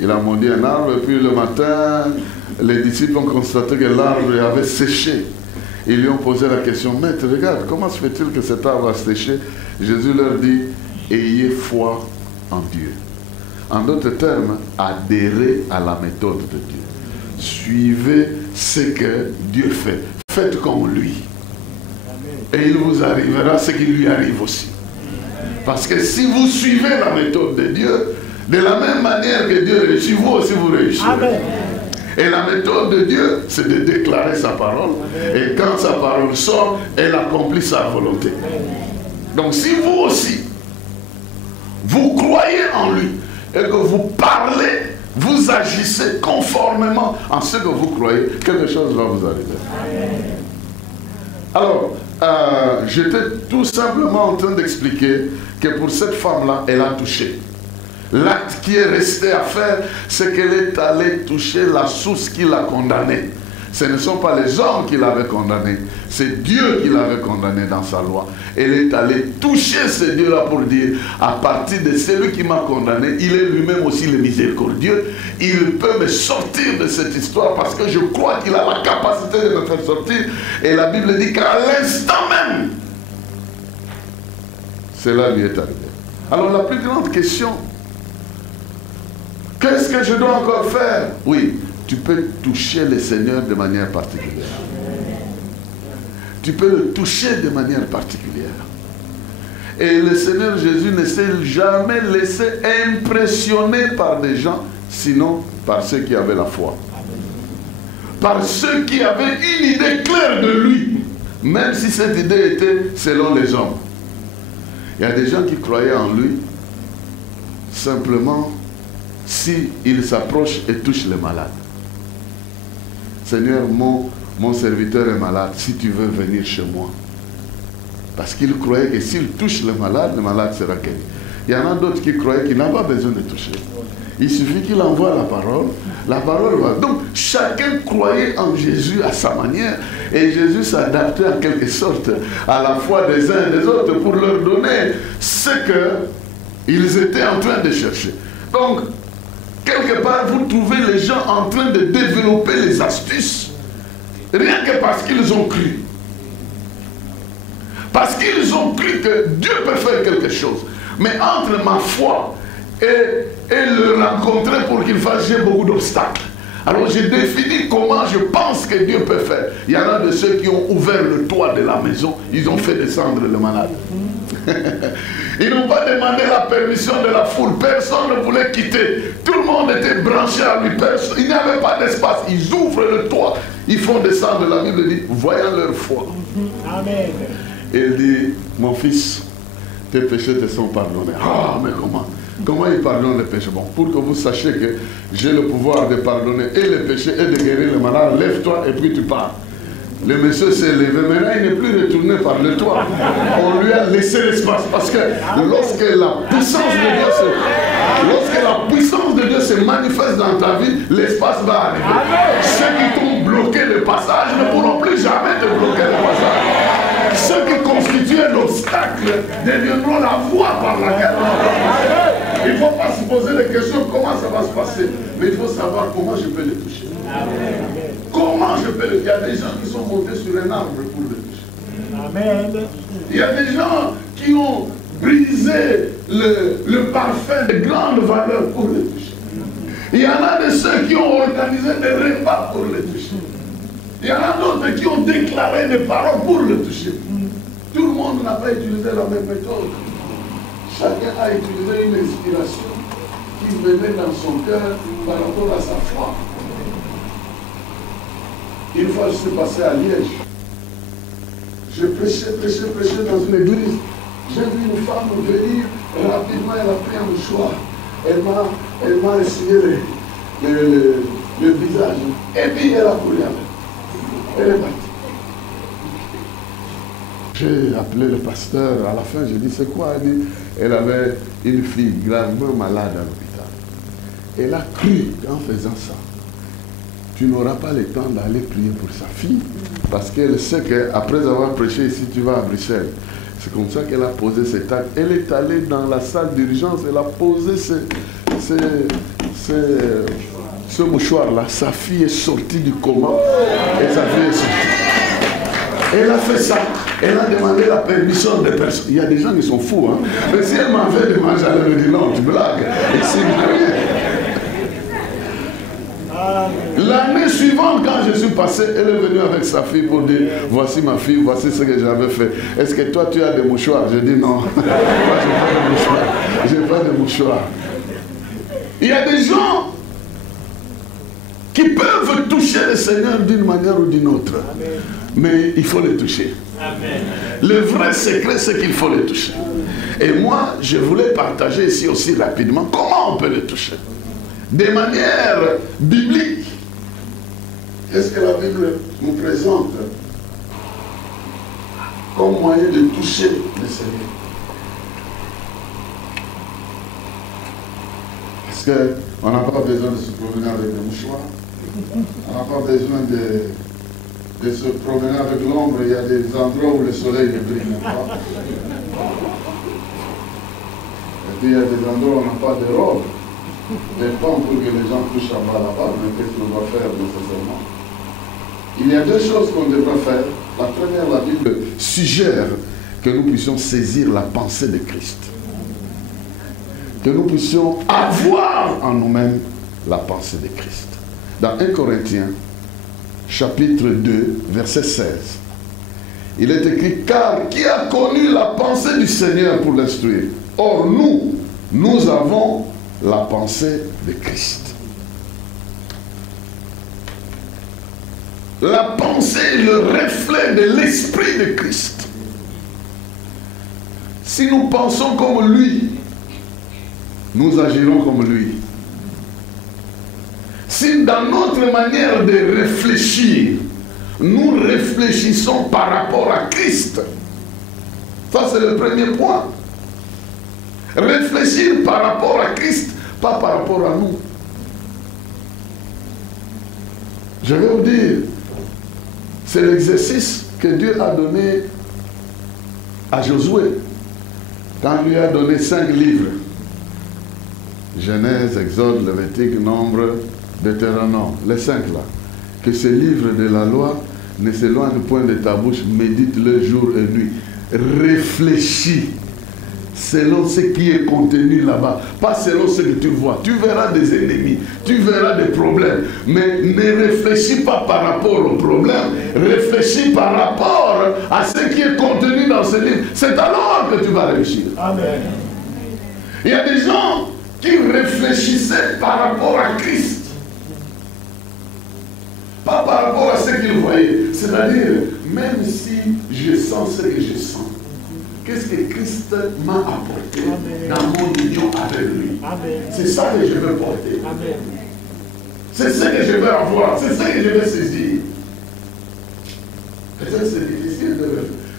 Il a maudit un arbre et puis le matin, les disciples ont constaté que l'arbre avait séché. Ils lui ont posé la question, Maître, regarde, comment se fait-il que cet arbre a séché? Jésus leur dit, ayez foi en Dieu. En d'autres termes, adhérez à la méthode de Dieu. Suivez ce que Dieu fait. Faites comme lui. Et il vous arrivera ce qui lui arrive aussi. Parce que si vous suivez la méthode de Dieu, de la même manière que Dieu réussit, vous aussi vous réussirez. Amen. Et la méthode de Dieu, c'est de déclarer sa parole. Et quand sa parole sort, elle accomplit sa volonté. Donc si vous aussi, vous croyez en lui, et que vous parlez, vous agissez conformément à ce que vous croyez, quelque chose va vous arriver. Alors, j'étais tout simplement en train d'expliquer que pour cette femme-là, elle a touché. L'acte qui est resté à faire, c'est qu'elle est allée toucher la source qui l'a condamnée. Ce ne sont pas les hommes qui l'avaient condamné, c'est Dieu qui l'avait condamné dans sa loi. Elle est allée toucher ce Dieu-là pour dire, à partir de celui qui m'a condamné, il est lui-même aussi le miséricordieux. Il peut me sortir de cette histoire parce que je crois qu'il a la capacité de me faire sortir. Et la Bible dit qu'à l'instant même, cela lui est arrivé. Alors la plus grande question, qu'est-ce que je dois encore faire? Oui. Tu peux toucher le Seigneur de manière particulière. Tu peux le toucher de manière particulière. Et le Seigneur Jésus ne s'est jamais laissé impressionner par des gens, sinon par ceux qui avaient la foi. Par ceux qui avaient une idée claire de lui, même si cette idée était selon les hommes. Il y a des gens qui croyaient en lui, simplement s'il s'approche et touche les malades. Seigneur, mon serviteur est malade, si tu veux venir chez moi. Parce qu'il croyait que s'il touche le malade sera guéri. Il y en a d'autres qui croyaient qu'il n'a pas besoin de toucher. Il suffit qu'il envoie la parole va. Donc chacun croyait en Jésus à sa manière et Jésus s'adaptait en quelque sorte à la foi des uns et des autres pour leur donner ce qu'ils étaient en train de chercher. Donc, quelque part, vous trouvez les gens en train de développer les astuces rien que parce qu'ils ont cru. Parce qu'ils ont cru que Dieu peut faire quelque chose. Mais entre ma foi et le rencontrer pour qu'il fasse, j'ai beaucoup d'obstacles. Alors j'ai défini comment je pense que Dieu peut faire. Il y en a de ceux qui ont ouvert le toit de la maison, ils ont fait descendre le malade. Ils n'ont pas demandé la permission de la foule, personne ne voulait quitter. Tout le monde était branché à lui, il n'y avait pas d'espace. Ils ouvrent le toit, ils font descendre, la Bible dit, voyant leur foi. Amen. Et il dit, mon fils, tes péchés te sont pardonnés. Ah, mais comment? Comment il pardonne les péchés? Bon, pour que vous sachiez que j'ai le pouvoir de pardonner et les péchés et de guérir le malade, lève-toi et puis tu pars. Le monsieur s'est levé, maintenant il n'est plus retourné par le toit. On lui a laissé l'espace parce que lorsque la puissance de Dieu se manifeste dans ta vie, l'espace va arriver. Ceux qui t'ont bloqué le passage ne pourront plus jamais te bloquer le passage. Ceux qui constituaient l'obstacle deviendront la voie par laquelle on va. Il ne faut pas se poser des questions comment ça va se passer, mais il faut savoir comment je peux les toucher. Comment je peux les toucher? Il y a des gens qui sont montés sur un arbre pour les toucher. Amen. Il y a des gens qui ont brisé le parfum de grande valeur pour les toucher. Il y en a de ceux qui ont organisé des repas pour les toucher. Il y en a d'autres qui ont déclaré des paroles pour le toucher. Tout le monde n'a pas utilisé la même méthode. Chacun a utilisé une inspiration qui venait dans son cœur par rapport à sa foi. Une fois, je suis passé à Liège. Je prêchais dans une église. J'ai vu une femme venir, rapidement, elle a pris un mouchoir. Elle m'a essuyé le visage. Et puis, elle a couru avec. Elle est partie. J'ai appelé le pasteur. À la fin, j'ai dit, c'est quoi? Elle dit, elle avait une fille gravement malade à l'hôpital. Elle a cru qu'en faisant ça, tu n'auras pas le temps d'aller prier pour sa fille. Parce qu'elle sait qu'après avoir prêché ici, tu vas à Bruxelles. C'est comme ça qu'elle a posé cet acte. Elle est allée dans la salle d'urgence, elle a posé ce mouchoir-là. Sa fille est sortie du coma et sa fille est sortie. Elle a fait ça. Elle a demandé la permission des personnes. Il y a des gens qui sont fous. Hein? Mais si elle m'avait demandé, j'allais me dire non, tu blagues. L'année suivante, quand je suis passé, elle est venue avec sa fille pour dire, voici ma fille, voici ce que j'avais fait. Est-ce que toi tu as des mouchoirs? Je dis non. Moi je n'ai pas de mouchoirs. Il y a des gens qui peuvent toucher le Seigneur d'une manière ou d'une autre. Mais il faut les toucher. Amen. Le vrai secret, c'est qu'il faut les toucher. Et moi, je voulais partager ici aussi rapidement comment on peut les toucher. De manière biblique. Qu'est-ce que la Bible nous présente comme moyen de toucher le Seigneur? Parce qu'on n'a pas besoin de se promener avec des mouchoirs. On n'a pas besoin de se promener avec l'ombre. Il y a des endroits où le soleil ne brille pas. Et puis il y a des endroits où on n'a pas de robe. Des pommes pour que les gens touchent en bas là-bas, mais qu'est-ce qu'on doit faire nécessairement? Il y a deux choses qu'on devrait faire. La première, la Bible suggère que nous puissions saisir la pensée de Christ. Que nous puissions avoir en nous-mêmes la pensée de Christ. Dans 1 Corinthiens, chapitre 2, verset 16, il est écrit, car qui a connu la pensée du Seigneur pour l'instruire? Or nous avons la pensée de Christ. La pensée est le reflet de l'esprit de Christ. Si nous pensons comme lui, nous agirons comme lui. Si dans notre manière de réfléchir, nous réfléchissons par rapport à Christ. Ça, c'est le premier point. Réfléchir par rapport à Christ, pas par rapport à nous. Je vais vous dire, c'est l'exercice que Dieu a donné à Josué quand il lui a donné 5 livres. Genèse, Exode, Lévitique, Nombre, Deutéronome, les 5 là. Que ces livres de la loi ne s'éloignent point de ta bouche, médite-le jour et nuit. Réfléchis selon ce qui est contenu là-bas, pas selon ce que tu vois. Tu verras des ennemis, tu verras des problèmes, mais ne réfléchis pas par rapport aux problèmes, réfléchis par rapport à ce qui est contenu dans ce livre. C'est alors que tu vas réussir. Amen. Il y a des gens qui réfléchissaient par rapport à Christ, pas par rapport à ce qu'ils voyaient. C'est-à-dire, même si je sens ce que je sens, qu'est-ce que Christ m'a apporté dans mon union avec lui? C'est ça que je veux porter. C'est ce que je veux avoir. C'est ce que je veux saisir. Peut-être c'est difficile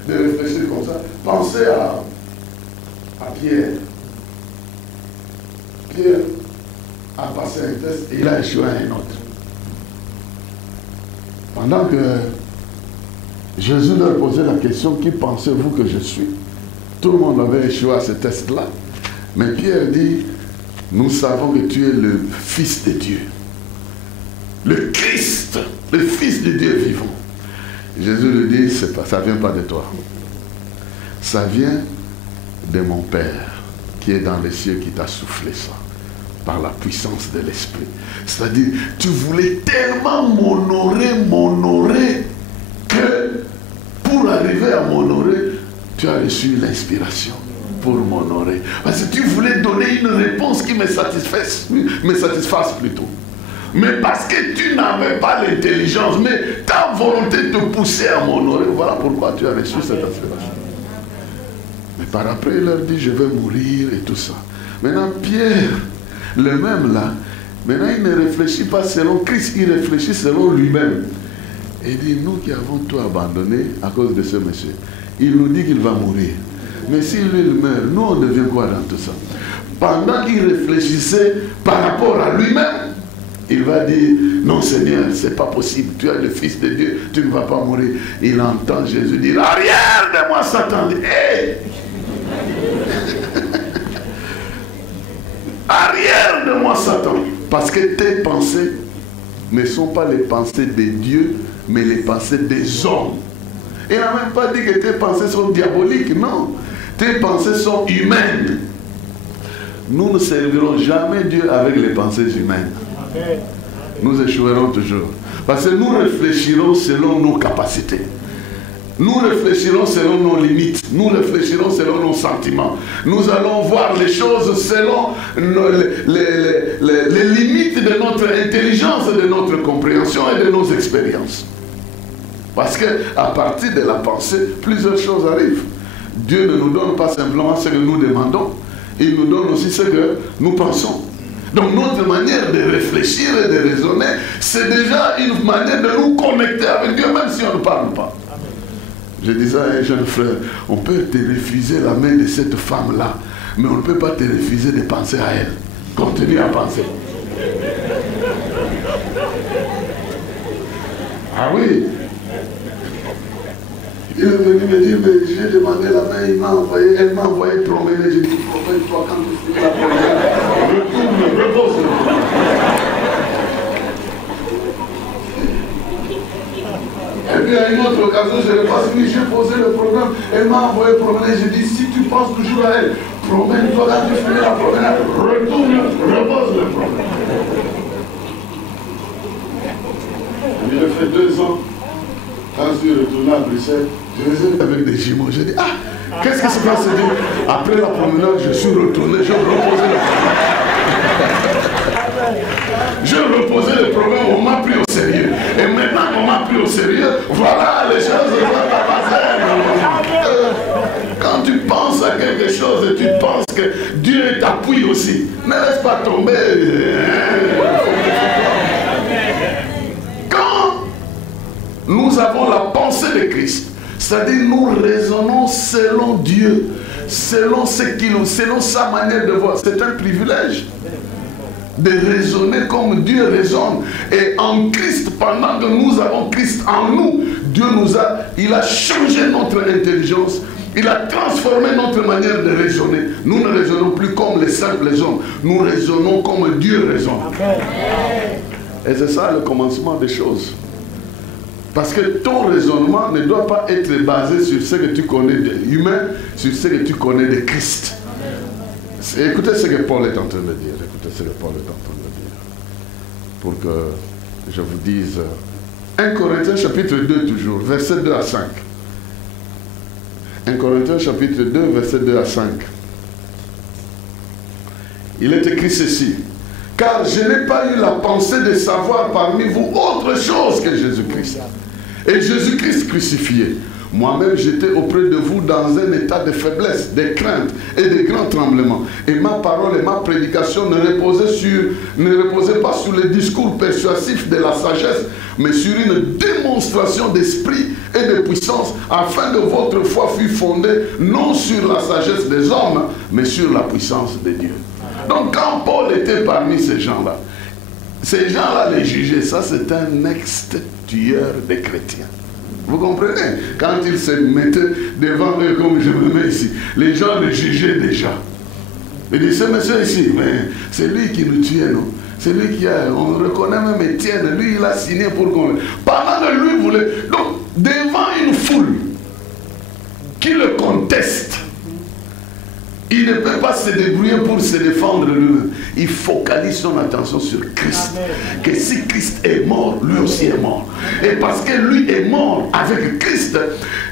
de réfléchir comme ça. Pensez à Pierre. Pierre a passé un test et il a échoué à un autre. Pendant que Jésus leur posait la question, qui pensez-vous que je suis? Tout le monde avait échoué à ce test-là. Mais Pierre dit, nous savons que tu es le Fils de Dieu. Le Christ, le Fils de Dieu vivant. Jésus lui dit, ça ne vient pas de toi. Ça vient de mon Père qui est dans les cieux qui t'a soufflé ça. Par la puissance de l'Esprit. C'est-à-dire, tu voulais tellement m'honorer que pour arriver à m'honorer, tu as reçu l'inspiration pour m'honorer. Parce que tu voulais donner une réponse qui me satisfasse plutôt. Mais parce que tu n'avais pas l'intelligence, mais ta volonté te poussait à m'honorer, voilà pourquoi tu as reçu cette inspiration. Mais par après, il leur dit, je vais mourir et tout ça. Maintenant, Pierre, le même là, maintenant il ne réfléchit pas selon Christ, il réfléchit selon lui-même. Et il dit, nous qui avons tout abandonné à cause de ce monsieur, il nous dit qu'il va mourir. Mais si lui il meurt, nous on devient quoi dans tout ça? Pendant qu'il réfléchissait par rapport à lui-même, il va dire, non Seigneur, c'est pas possible, tu es le Fils de Dieu, tu ne vas pas mourir. Il entend Jésus dire, arrière de moi Satan. Hey! Arrière de moi Satan. Parce que tes pensées ne sont pas les pensées de Dieu, mais les pensées des hommes. Il n'a même pas dit que tes pensées sont diaboliques, non. Tes pensées sont humaines. Nous ne servirons jamais Dieu avec les pensées humaines. Nous échouerons toujours. Parce que nous réfléchirons selon nos capacités. Nous réfléchirons selon nos limites. Nous réfléchirons selon nos sentiments. Nous allons voir les choses selon les limites de notre intelligence, de notre compréhension et de nos expériences. Parce qu'à partir de la pensée, plusieurs choses arrivent. Dieu ne nous donne pas simplement ce que nous demandons, il nous donne aussi ce que nous pensons. Donc notre manière de réfléchir et de raisonner, c'est déjà une manière de nous connecter avec Dieu, même si on ne parle pas. Je disais à un jeune frère, on peut te refuser la main de cette femme-là, mais on ne peut pas te refuser de penser à elle. Continue à penser. Ah oui. Il est venu me dire, mais j'ai demandé la main, elle m'a envoyé promener. J'ai dit, promène-toi quand tu finis la promenade. Retourne, repose-le. Et puis à une autre occasion, je n'ai pas fini, j'ai posé le problème. Elle m'a envoyé promener. J'ai dit, si tu penses toujours à elle, promène-toi quand tu finis la promenade. Retourne, repose le problème. Il a fait 2 ans. Quand je suis retourné à Bruxelles, je les ai avec des jumeaux. J'ai dit, ah, qu'est-ce qui se passe? Après la promenade, je suis retourné, je reposais le problème. Je reposais le problème, on m'a pris au sérieux. Et maintenant qu'on m'a pris au sérieux, voilà les choses vont passer. Quand tu penses à quelque chose et tu penses que Dieu t'appuie aussi, ne laisse pas tomber. Quand nous nous avons la pensée de Christ. C'est-à-dire nous raisonnons selon Dieu, selon sa manière de voir. C'est un privilège de raisonner comme Dieu raisonne. Et en Christ, pendant que nous avons Christ en nous, Dieu il a changé notre intelligence. Il a transformé notre manière de raisonner. Nous ne raisonnons plus comme les simples hommes. Nous raisonnons comme Dieu raisonne. Et c'est ça le commencement des choses. Parce que ton raisonnement ne doit pas être basé sur ce que tu connais d'humain, sur ce que tu connais de Christ. Écoutez ce que Paul est en train de dire. Écoutez ce que Paul est en train de dire. Pour que je vous dise. 1 Corinthiens chapitre 2 toujours, verset 2 à 5. 1 Corinthiens chapitre 2, verset 2 à 5. Il est écrit ceci. Car je n'ai pas eu la pensée de savoir parmi vous autre chose que Jésus-Christ. Et Jésus-Christ crucifié. Moi-même, j'étais auprès de vous dans un état de faiblesse, de crainte et de grand tremblement. Et ma parole et ma prédication ne reposaient pas sur les discours persuasifs de la sagesse, mais sur une démonstration d'esprit et de puissance, afin que votre foi fût fondée non sur la sagesse des hommes, mais sur la puissance de Dieu. Donc quand Paul était parmi ces gens-là les jugeaient. Ça, c'est un ex-tueur des chrétiens. Vous comprenez? Quand il se mettait devant eux, comme je me mets ici, les gens le jugeaient déjà. Ils disaient, monsieur ici, mais c'est lui qui nous tuait, non? C'est lui qui a... On reconnaît même Étienne, lui il a signé pour qu'on... Pendant que lui voulait... Donc, devant une foule qui le conteste, il ne peut pas se débrouiller pour se défendre lui-même. Il focalise son attention sur Christ. Amen. Que si Christ est mort, lui aussi est mort. Et parce que lui est mort avec Christ,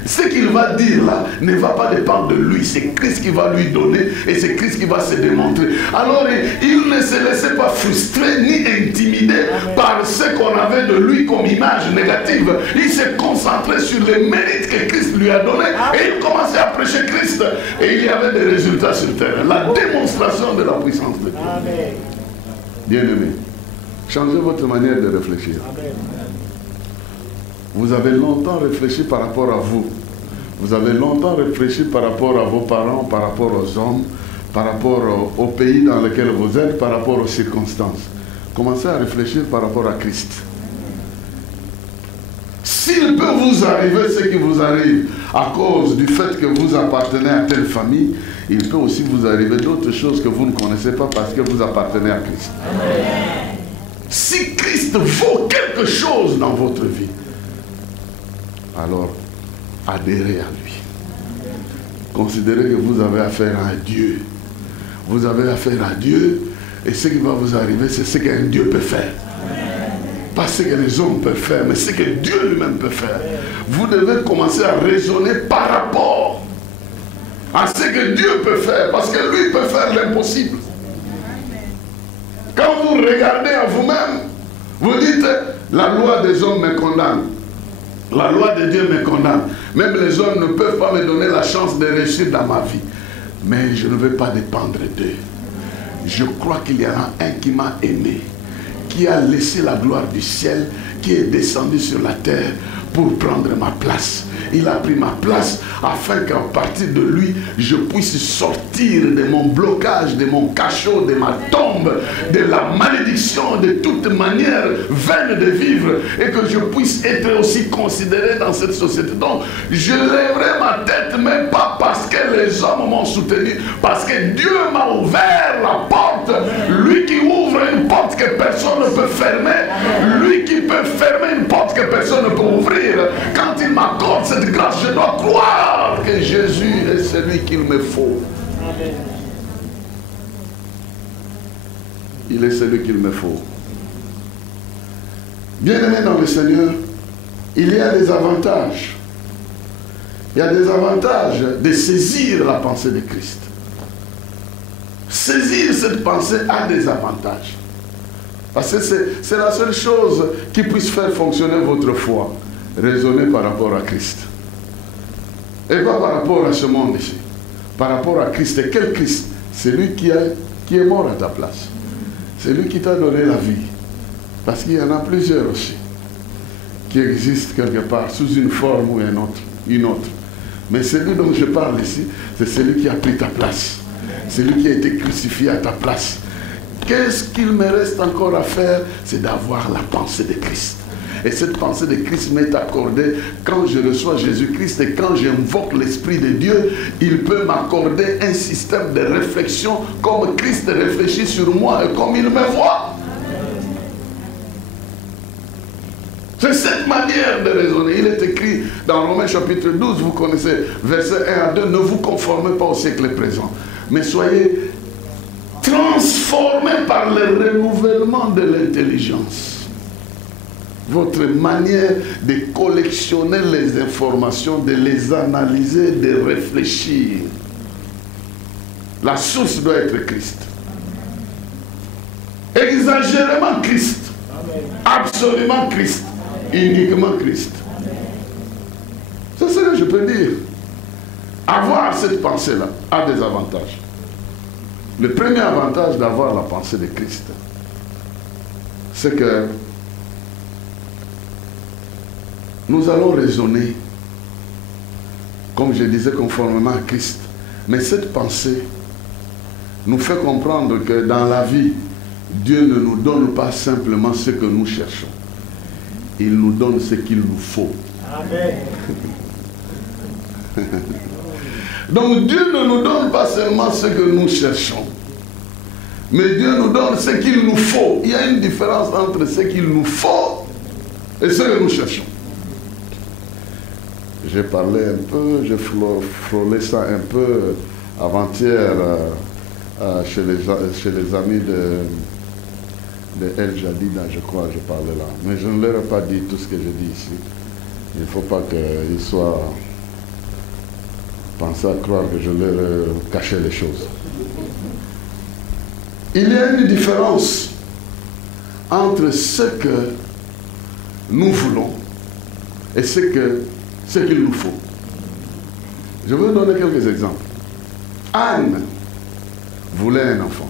ce qu'il va dire là ne va pas dépendre de lui. C'est Christ qui va lui donner et c'est Christ qui va se démontrer. Alors il ne se laissait pas frustrer ni intimider Amen. Par ce qu'on avait de lui comme image négative. Il s'est concentré sur les mérites que Christ lui a donnés et il commençait à prêcher Christ. Et il y avait des résultats sur terre. La démonstration de la puissance de Dieu. Amen. Bien-aimés, changez votre manière de réfléchir. Amen. Vous avez longtemps réfléchi par rapport à vous. Vous avez longtemps réfléchi par rapport à vos parents, par rapport aux hommes, par rapport au pays dans lequel vous êtes, par rapport aux circonstances. Commencez à réfléchir par rapport à Christ. S'il peut vous arriver ce qui vous arrive à cause du fait que vous appartenez à telle famille, il peut aussi vous arriver d'autres choses que vous ne connaissez pas parce que vous appartenez à Christ. Amen. Si Christ vaut quelque chose dans votre vie, alors adhérez à lui. Considérez que vous avez affaire à Dieu. Vous avez affaire à Dieu et ce qui va vous arriver, c'est ce qu'un Dieu peut faire. Pas ce que les hommes peuvent faire, mais ce que Dieu lui-même peut faire. Vous devez commencer à raisonner par rapport à ce que Dieu peut faire, parce que lui peut faire l'impossible. Quand vous regardez à vous-même, vous dites, la loi des hommes me condamne. La loi de Dieu me condamne. Même les hommes ne peuvent pas me donner la chance de réussir dans ma vie. Mais je ne veux pas dépendre d'eux. Je crois qu'il y en a un qui m'a aimé, qui a laissé la gloire du ciel, qui est descendu sur la terre pour prendre ma place. Il a pris ma place afin qu'à partir de lui, je puisse sortir de mon blocage, de mon cachot, de ma tombe, de la malédiction, de toute manière vaine de vivre, et que je puisse être aussi considéré dans cette société. Donc, je lèverai ma tête, mais pas parce que les hommes m'ont soutenu, parce que Dieu m'a ouvert la porte. Lui qui ouvre une porte que personne ne peut fermer, lui qui peut fermer une porte que personne ne peut ouvrir. Quand il m'accorde cette grâce, je dois croire que Jésus est celui qu'il me faut. Amen. Il est celui qu'il me faut. Bien-aimé dans le Seigneur, il y a des avantages. Il y a des avantages de saisir la pensée de Christ. Saisir cette pensée a des avantages. Parce que c'est la seule chose qui puisse faire fonctionner votre foi. Raisonner par rapport à Christ. Et pas par rapport à ce monde ici. Par rapport à Christ. Et quel Christ? C'est lui qui est mort à ta place. C'est lui qui t'a donné la vie. Parce qu'il y en a plusieurs aussi. qui existe quelque part, sous une forme ou une autre. Mais celui dont je parle ici, c'est celui qui a pris ta place. Celui qui a été crucifié à ta place. Qu'est-ce qu'il me reste encore à faire? C'est d'avoir la pensée de Christ. Et cette pensée de Christ m'est accordée quand je reçois Jésus-Christ et quand j'invoque l'Esprit de Dieu, il peut m'accorder un système de réflexion comme Christ réfléchit sur moi et comme il me voit. C'est cette manière de raisonner. Il est écrit dans Romains chapitre 12, vous connaissez, versets 1 à 2, ne vous conformez pas au siècle présent, mais soyez transformés par le renouvellement de l'intelligence. Votre manière de collectionner les informations, de les analyser, de réfléchir. La source doit être Christ. Exagérément Christ. Absolument Christ. Uniquement Christ. C'est ce que je peux dire. Avoir cette pensée-là a des avantages. Le premier avantage d'avoir la pensée de Christ, c'est que nous allons raisonner, comme je disais, conformément à Christ. Mais cette pensée nous fait comprendre que dans la vie, Dieu ne nous donne pas simplement ce que nous cherchons. Il nous donne ce qu'il nous faut. Amen. Donc Dieu ne nous donne pas seulement ce que nous cherchons, mais Dieu nous donne ce qu'il nous faut. Il y a une différence entre ce qu'il nous faut et ce que nous cherchons. J'ai parlé un peu, j'ai frôlé ça un peu avant-hier chez les amis de El Jadida, je crois, je parlais là. Mais je ne leur ai pas dit tout ce que je dis ici. Il ne faut pas qu'ils soient pensés à croire que je leur ai caché les choses. Il y a une différence entre ce que nous voulons et ce qu'il nous faut. Je vais vous donner quelques exemples. Anne voulait un enfant.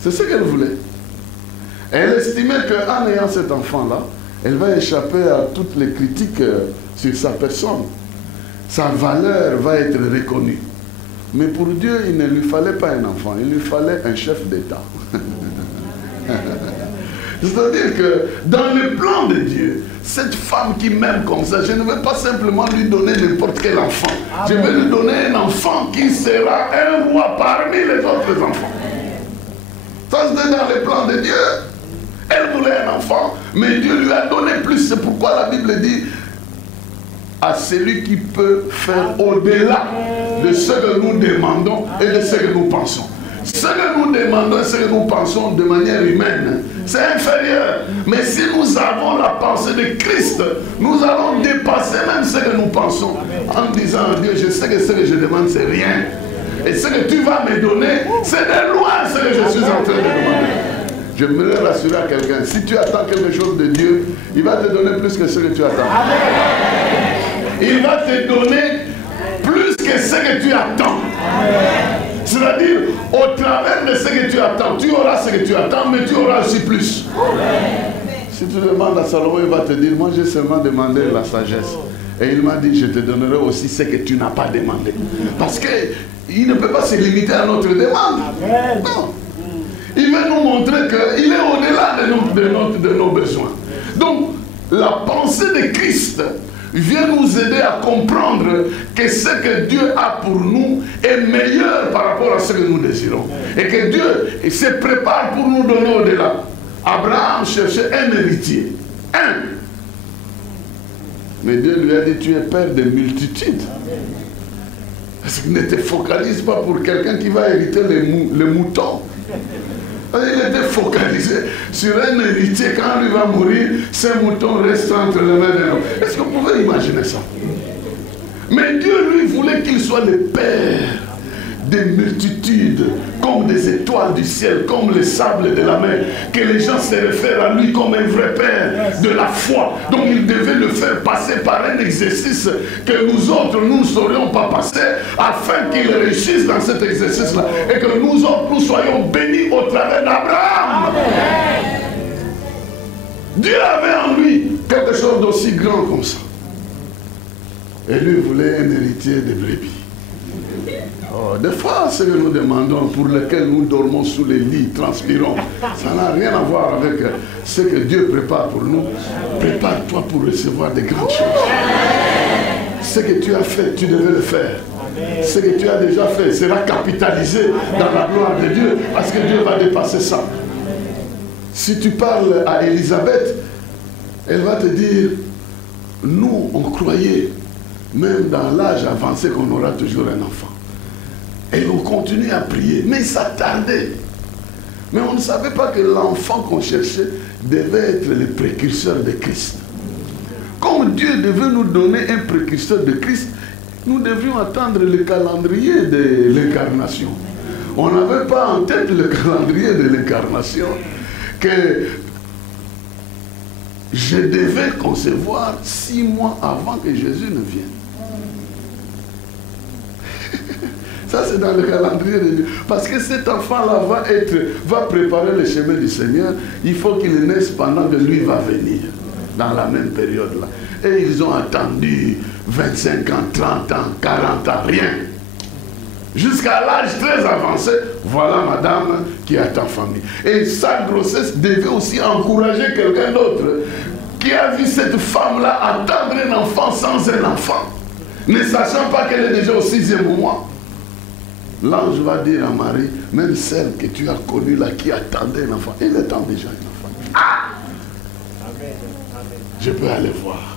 C'est ce qu'elle voulait. Elle estimait qu'en ayant cet enfant-là, elle va échapper à toutes les critiques sur sa personne. Sa valeur va être reconnue. Mais pour Dieu, il ne lui fallait pas un enfant, il lui fallait un chef d'État. C'est-à-dire que dans le plan de Dieu, cette femme qui m'aime comme ça, je ne vais pas simplement lui donner n'importe quel enfant. Je vais lui donner un enfant qui sera un roi parmi les autres enfants. Ça, c'était dans le plan de Dieu. Elle voulait un enfant, mais Dieu lui a donné plus. C'est pourquoi la Bible dit à celui qui peut faire au-delà de ce que nous demandons et de ce que nous pensons. Ce que nous demandons et ce que nous pensons de manière humaine, c'est inférieur. Mais si nous avons la pensée de Christ, nous allons dépasser même ce que nous pensons en disant à Dieu, je sais que ce que je demande, c'est rien. Et ce que tu vas me donner, c'est de loin ce que je suis en train de demander. Je me rassurer à quelqu'un, si tu attends quelque chose de Dieu, il va te donner plus que ce que tu attends. Il va te donner plus que ce que tu attends. C'est-à-dire, au travers de ce que tu attends, tu auras ce que tu attends, mais tu auras aussi plus. Si tu demandes à Salomon, il va te dire, moi j'ai seulement demandé la sagesse. Et il m'a dit, je te donnerai aussi ce que tu n'as pas demandé. Parce qu'il ne peut pas se limiter à notre demande. Non. Il veut nous montrer qu'il est au-delà de nos besoins. Donc, la pensée de Christ vient nous aider à comprendre que ce que Dieu a pour nous est meilleur par rapport à ce que nous désirons. Et que Dieu se prépare pour nous donner au-delà. Abraham cherchait un héritier. Un. Mais Dieu lui a dit, tu es père de multitudes. Parce qu'il ne te focalise pas pour quelqu'un qui va hériter les moutons. Il était focalisé sur un héritier. Quand lui va mourir, ces moutons restent entre les mains de l'homme. Est-ce que vous pouvez imaginer ça? Mais Dieu, lui, voulait qu'il soit le père des multitudes, comme des étoiles du ciel, comme les sables de la mer, que les gens se réfèrent à lui comme un vrai père de la foi. Donc il devait le faire passer par un exercice que nous autres, nous ne saurions pas passer, afin qu'il réussisse dans cet exercice-là, et que nous autres, nous soyons bénis au travers d'Abraham. Dieu avait en lui quelque chose d'aussi grand comme ça. Et lui voulait un héritier de brebis. Oh, des fois, ce que nous demandons, pour lesquels nous dormons sous les lits, transpirons, ça n'a rien à voir avec ce que Dieu prépare pour nous. Prépare-toi pour recevoir des grandes choses. Ce que tu as fait, tu devais le faire. Ce que tu as déjà fait sera capitalisé dans la gloire de Dieu, parce que Dieu va dépasser ça. Si tu parles à Élisabeth, elle va te dire, nous, on croyait, même dans l'âge avancé, qu'on aura toujours un enfant. Et on continue à prier, mais ça tardait. Mais on ne savait pas que l'enfant qu'on cherchait devait être le précurseur de Christ. Comme Dieu devait nous donner un précurseur de Christ, nous devions attendre le calendrier de l'incarnation. On n'avait pas en tête le calendrier de l'incarnation que je devais concevoir 6 mois avant que Jésus ne vienne. Ça, c'est dans le calendrier de Dieu. Parce que cet enfant-là va préparer le chemin du Seigneur. Il faut qu'il naisse pendant que lui va venir. Dans la même période-là. Et ils ont attendu 25 ans, 30 ans, 40 ans, rien. Jusqu'à l'âge très avancé, voilà madame qui a ta famille. Et sa grossesse devait aussi encourager quelqu'un d'autre qui a vu cette femme-là attendre un enfant sans un enfant, ne sachant pas qu'elle est déjà au 6e mois. L'ange va dire à Marie, même celle que tu as connue là, qui attendait un enfant, elle attend déjà un enfant. Ah! Je peux aller voir.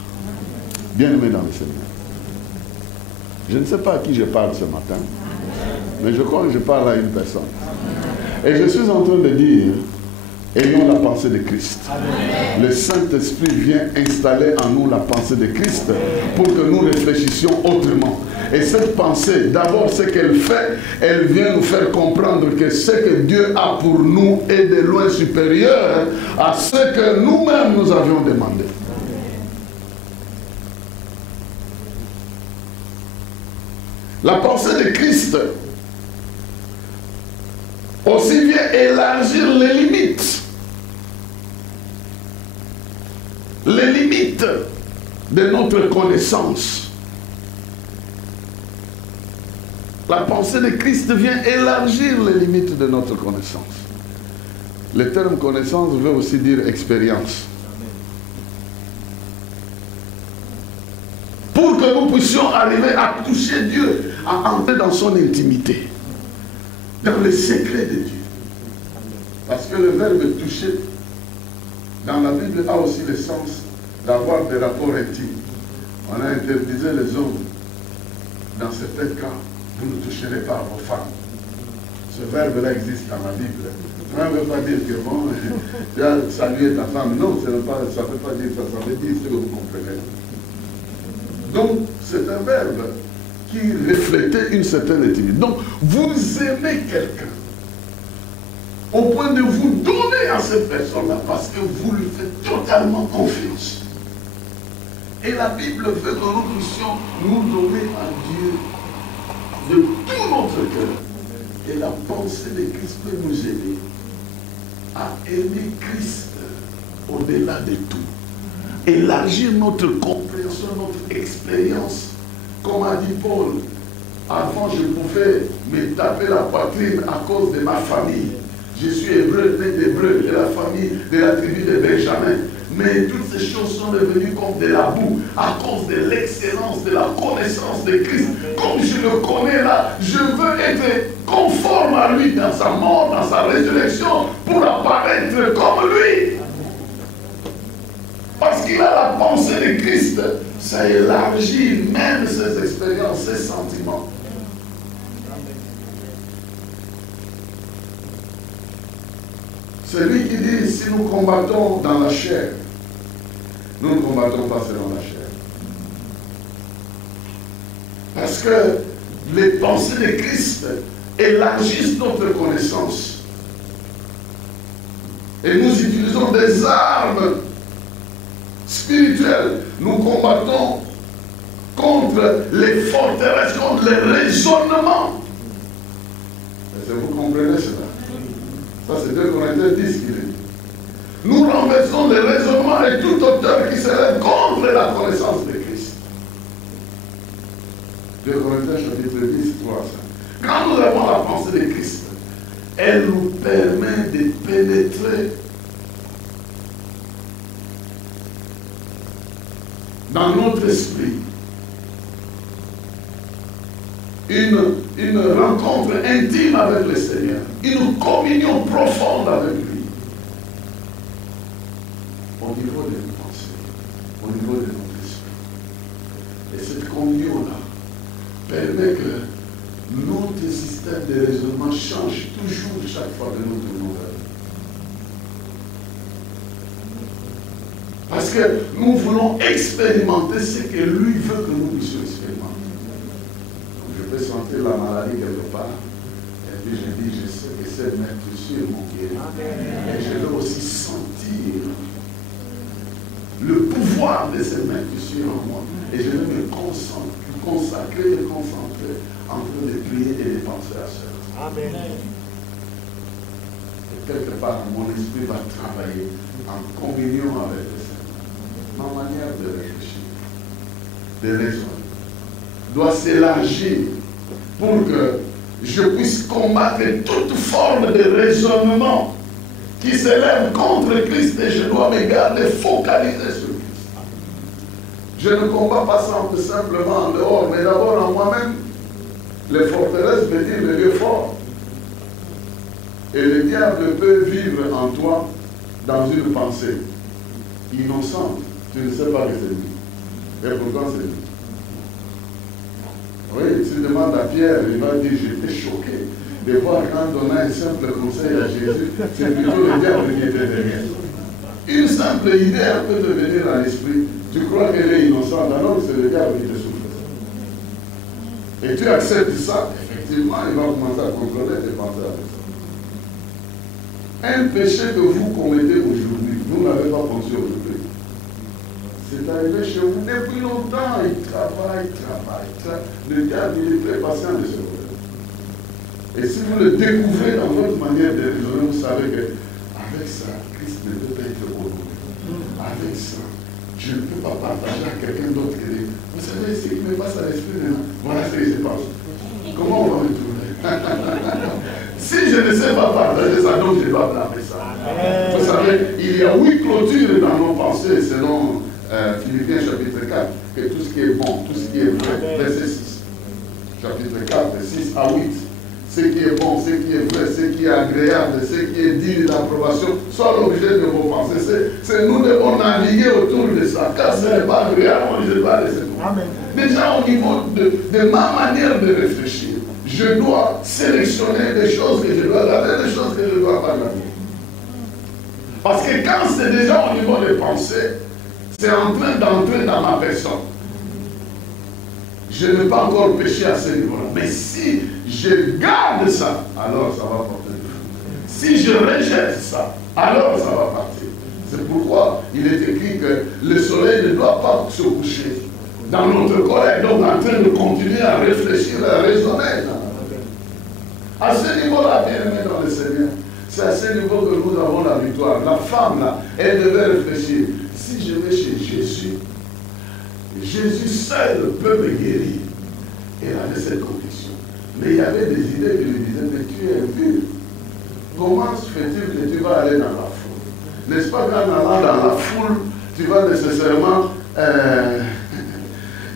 Bien-aimé dans le Seigneur. Je ne sais pas à qui je parle ce matin, mais je crois que je parle à une personne. Et je suis en train de dire, ayons la pensée de Christ. Le Saint-Esprit vient installer en nous la pensée de Christ pour que nous réfléchissions autrement. Et cette pensée, d'abord ce qu'elle fait, elle vient nous faire comprendre que ce que Dieu a pour nous est de loin supérieur à ce que nous-mêmes nous avions demandé. La pensée de Christ aussi vient élargir les limites. Les limites de notre connaissance. La pensée de Christ vient élargir les limites de notre connaissance. Le terme connaissance veut aussi dire expérience. Pour que nous puissions arriver à toucher Dieu, à entrer dans son intimité, dans les secrets de Dieu. Parce que le verbe toucher, dans la Bible, a aussi le sens d'avoir des rapports intimes. On a interdit les hommes, dans certains cas, vous ne toucherez pas vos femmes. Ce verbe-là existe dans la Bible. Ça ne veut pas dire que bon, tu as salué ta femme. Non, ça ne veut pas dire ça. Ça veut dire ce que vous comprenez. Donc, c'est un verbe qui reflétait une certaine intimité. Donc, vous aimez quelqu'un au point de vous donner à cette personne-là parce que vous lui faites totalement confiance. Et la Bible veut que nous puissions nous donner à Dieu de tout notre cœur. Et la pensée de Christ peut nous aider à aimer Christ au-delà de tout. Élargir notre compréhension, notre expérience. Comme a dit Paul, avant je pouvais me taper la poitrine à cause de ma famille. Je suis hébreu, né d'hébreu, de la famille, de la tribu de Benjamin. Mais toutes ces choses sont devenues comme de la boue à cause de l'excellence, de la connaissance de Christ. Comme je le connais là, je veux être conforme à lui dans sa mort, dans sa résurrection, pour apparaître comme lui. Parce qu'il a la pensée de Christ, ça élargit même ses expériences, ses sentiments. C'est lui qui dit, si nous combattons dans la chair, nous ne combattons pas selon la chair. Parce que les pensées de Christ élargissent notre connaissance. Et nous utilisons des armes spirituelles. Nous combattons contre les forteresses, contre les raisonnements. Est-ce que vous comprenez cela? Ça, c'est 2 Corinthiens 10 qui dit. Nous renversons les raisonnements et tout auteur qui se lève contre la connaissance de Christ. 2 Corinthiens chapitre 10, 3. Quand nous avons la pensée de Christ, elle nous permet de pénétrer dans notre esprit une rencontre intime avec le Seigneur, une communion profonde avec lui, au niveau de nos pensées, au niveau de notre esprit. Et cette communion-là permet que notre système de raisonnement change toujours chaque fois que nous tournons vers lui. Parce que nous voulons expérimenter ce que lui veut que nous puissions expérimenter. Donc je peux sentir la maladie quelque part, et puis je dis, je sais que cette maîtrise m'ont guéri. Et je veux aussi sentir le pouvoir de cette maîtrise en moi. Et je veux me consacrer, me concentrer en train de prier et de penser à ça. Amen. Et quelque part, mon esprit va travailler en communion avec le Seigneur. Ma manière de réfléchir, de raisonner, doit s'élargir pour que je puisse combattre toute forme de raisonnement qui s'élève contre Christ et je dois me garder focalisé sur Christ. Je ne combats pas simplement en dehors, mais d'abord en moi-même. Les forteresses veut dire le lieu fort. Et le diable peut vivre en toi dans une pensée innocente. Tu ne sais pas que c'est lui. Et pourtant c'est lui. Oui, tu demandes à Pierre, il va dire, j'étais choqué de voir quand on a un simple conseil à Jésus, c'est plutôt le diable qui était derrière. Une simple idée peut te venir à l'esprit. Tu crois qu'elle est innocente, alors c'est le diable qui te souffle. Et tu acceptes ça, effectivement, il va commencer à contrôler tes pensées avec ça. Un péché que vous commettez aujourd'hui, vous n'avez pas pensé aujourd'hui. C'est arrivé chez vous depuis longtemps, il travaille. Le diable, il est très patient de ce côté. Et si vous le découvrez dans votre manière de raisonner, vous savez qu'avec ça, Christ ne peut pas être honoré. Avec ça, je ne peux pas partager à quelqu'un d'autre que lui. Vous savez, ce qui me passe à l'esprit maintenant, voilà ce qui se passe. Comment on va me trouver? Si je ne sais pas partager ça, donc je dois blâmer ça. Vous savez, il y a 8 clôtures dans nos pensées, selon Philippiens chapitre 4, que tout ce qui est bon, tout ce qui est vrai, verset 6. Chapitre 4, 6 à 8. Ce qui est bon, ce qui est vrai, ce qui est agréable, ce qui est digne d'approbation, soit l'objet de vos pensées. C'est nous devons naviguer autour de ça. Car ce n'est pas agréable, on ne pas laisser tomber. Déjà au niveau de ma manière de réfléchir, je dois sélectionner des choses que je dois garder, des choses que je ne dois pas garder. Parce que quand c'est déjà au niveau des pensées, c'est en train d'entrer dans ma personne. Je n'ai pas encore péché à ce niveau-là. Mais si je garde ça, alors ça va porter du fruit. Si je rejette ça, alors ça va partir. C'est pourquoi il est écrit que le soleil ne doit pas se coucher dans notre colère. Donc en train de continuer à réfléchir, à raisonner. À ce niveau-là, bien aimé dans le Seigneur, c'est à ce niveau que nous avons la victoire. La femme, là, elle devait réfléchir. Si je vais chez Jésus, Jésus seul peut me guérir. Elle avait cette conviction. Mais il y avait des idées qui lui disaient, mais tu es impur. Comment se fait-il que tu vas aller dans la foule? N'est-ce pas qu'en allant dans la foule, tu vas nécessairement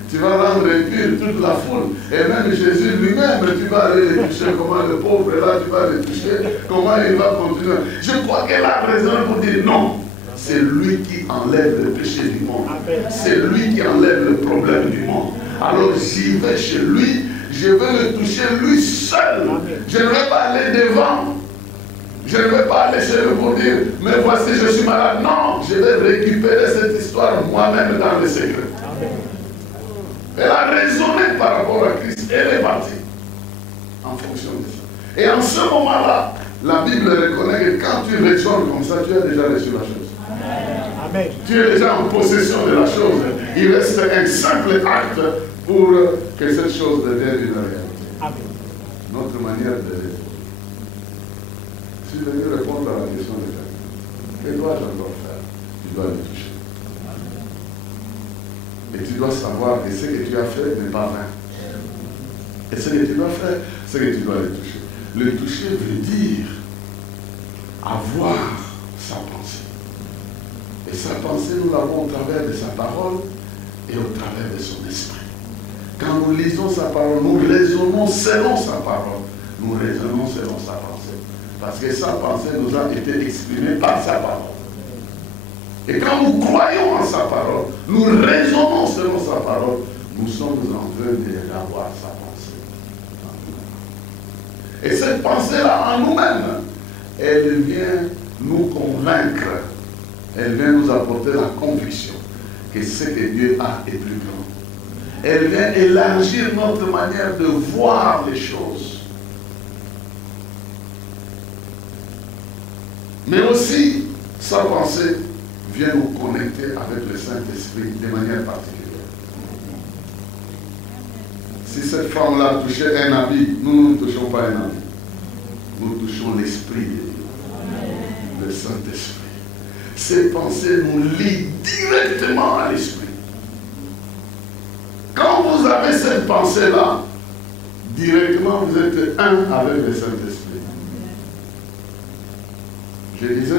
tu vas rendre impur toute la foule. Et même Jésus lui-même, tu vas aller le toucher. Comment le pauvre est là, tu vas le toucher. Comment il va continuer? Je crois qu'elle a raison pour dire non. C'est lui qui enlève le péché du monde. C'est lui qui enlève le problème du monde. Alors j'y vais chez lui, je vais le toucher lui seul. Je ne vais pas aller devant. Je ne vais pas aller chez lui pour dire, mais voici je suis malade. Non, je vais récupérer cette histoire moi-même dans le secret. Elle a raisonné par rapport à Christ. Elle est partie en fonction de ça. Et en ce moment-là, la Bible reconnaît que quand tu raisonnes comme ça, tu as déjà reçu la chose. Amen. Tu es déjà en possession de la chose. Il reste un simple acte pour que cette chose devienne une réalité. Amen. Notre manière de raisonner. Je suis venu répondre à la question de Jacques. Que dois-je encore faire? Tu dois le toucher. Et tu dois savoir que ce que tu as fait n'est pas vain. Et ce que tu dois faire, c'est que tu dois le toucher. Le toucher veut dire avoir sa pensée. Et sa pensée, nous l'avons au travers de sa parole et au travers de son esprit. Quand nous lisons sa parole, nous raisonnons selon sa parole. Nous raisonnons selon sa pensée. Parce que sa pensée nous a été exprimée par sa parole. Et quand nous croyons en sa parole, nous raisonnons selon sa parole, nous sommes en train d'avoir sa pensée. Et cette pensée-là en nous-mêmes, elle vient nous convaincre. Elle vient nous apporter la conviction que ce que Dieu a est plus grand. Elle vient élargir notre manière de voir les choses. Mais aussi, sa pensée vient nous connecter avec le Saint-Esprit de manière particulière. Si cette femme-là touchait un habit, nous ne touchons pas un habit. Nous touchons l'Esprit de Dieu, le Saint-Esprit. Ces pensées nous lient directement à l'Esprit. Quand vous avez cette pensée-là, directement vous êtes un avec le Saint-Esprit. Je disais,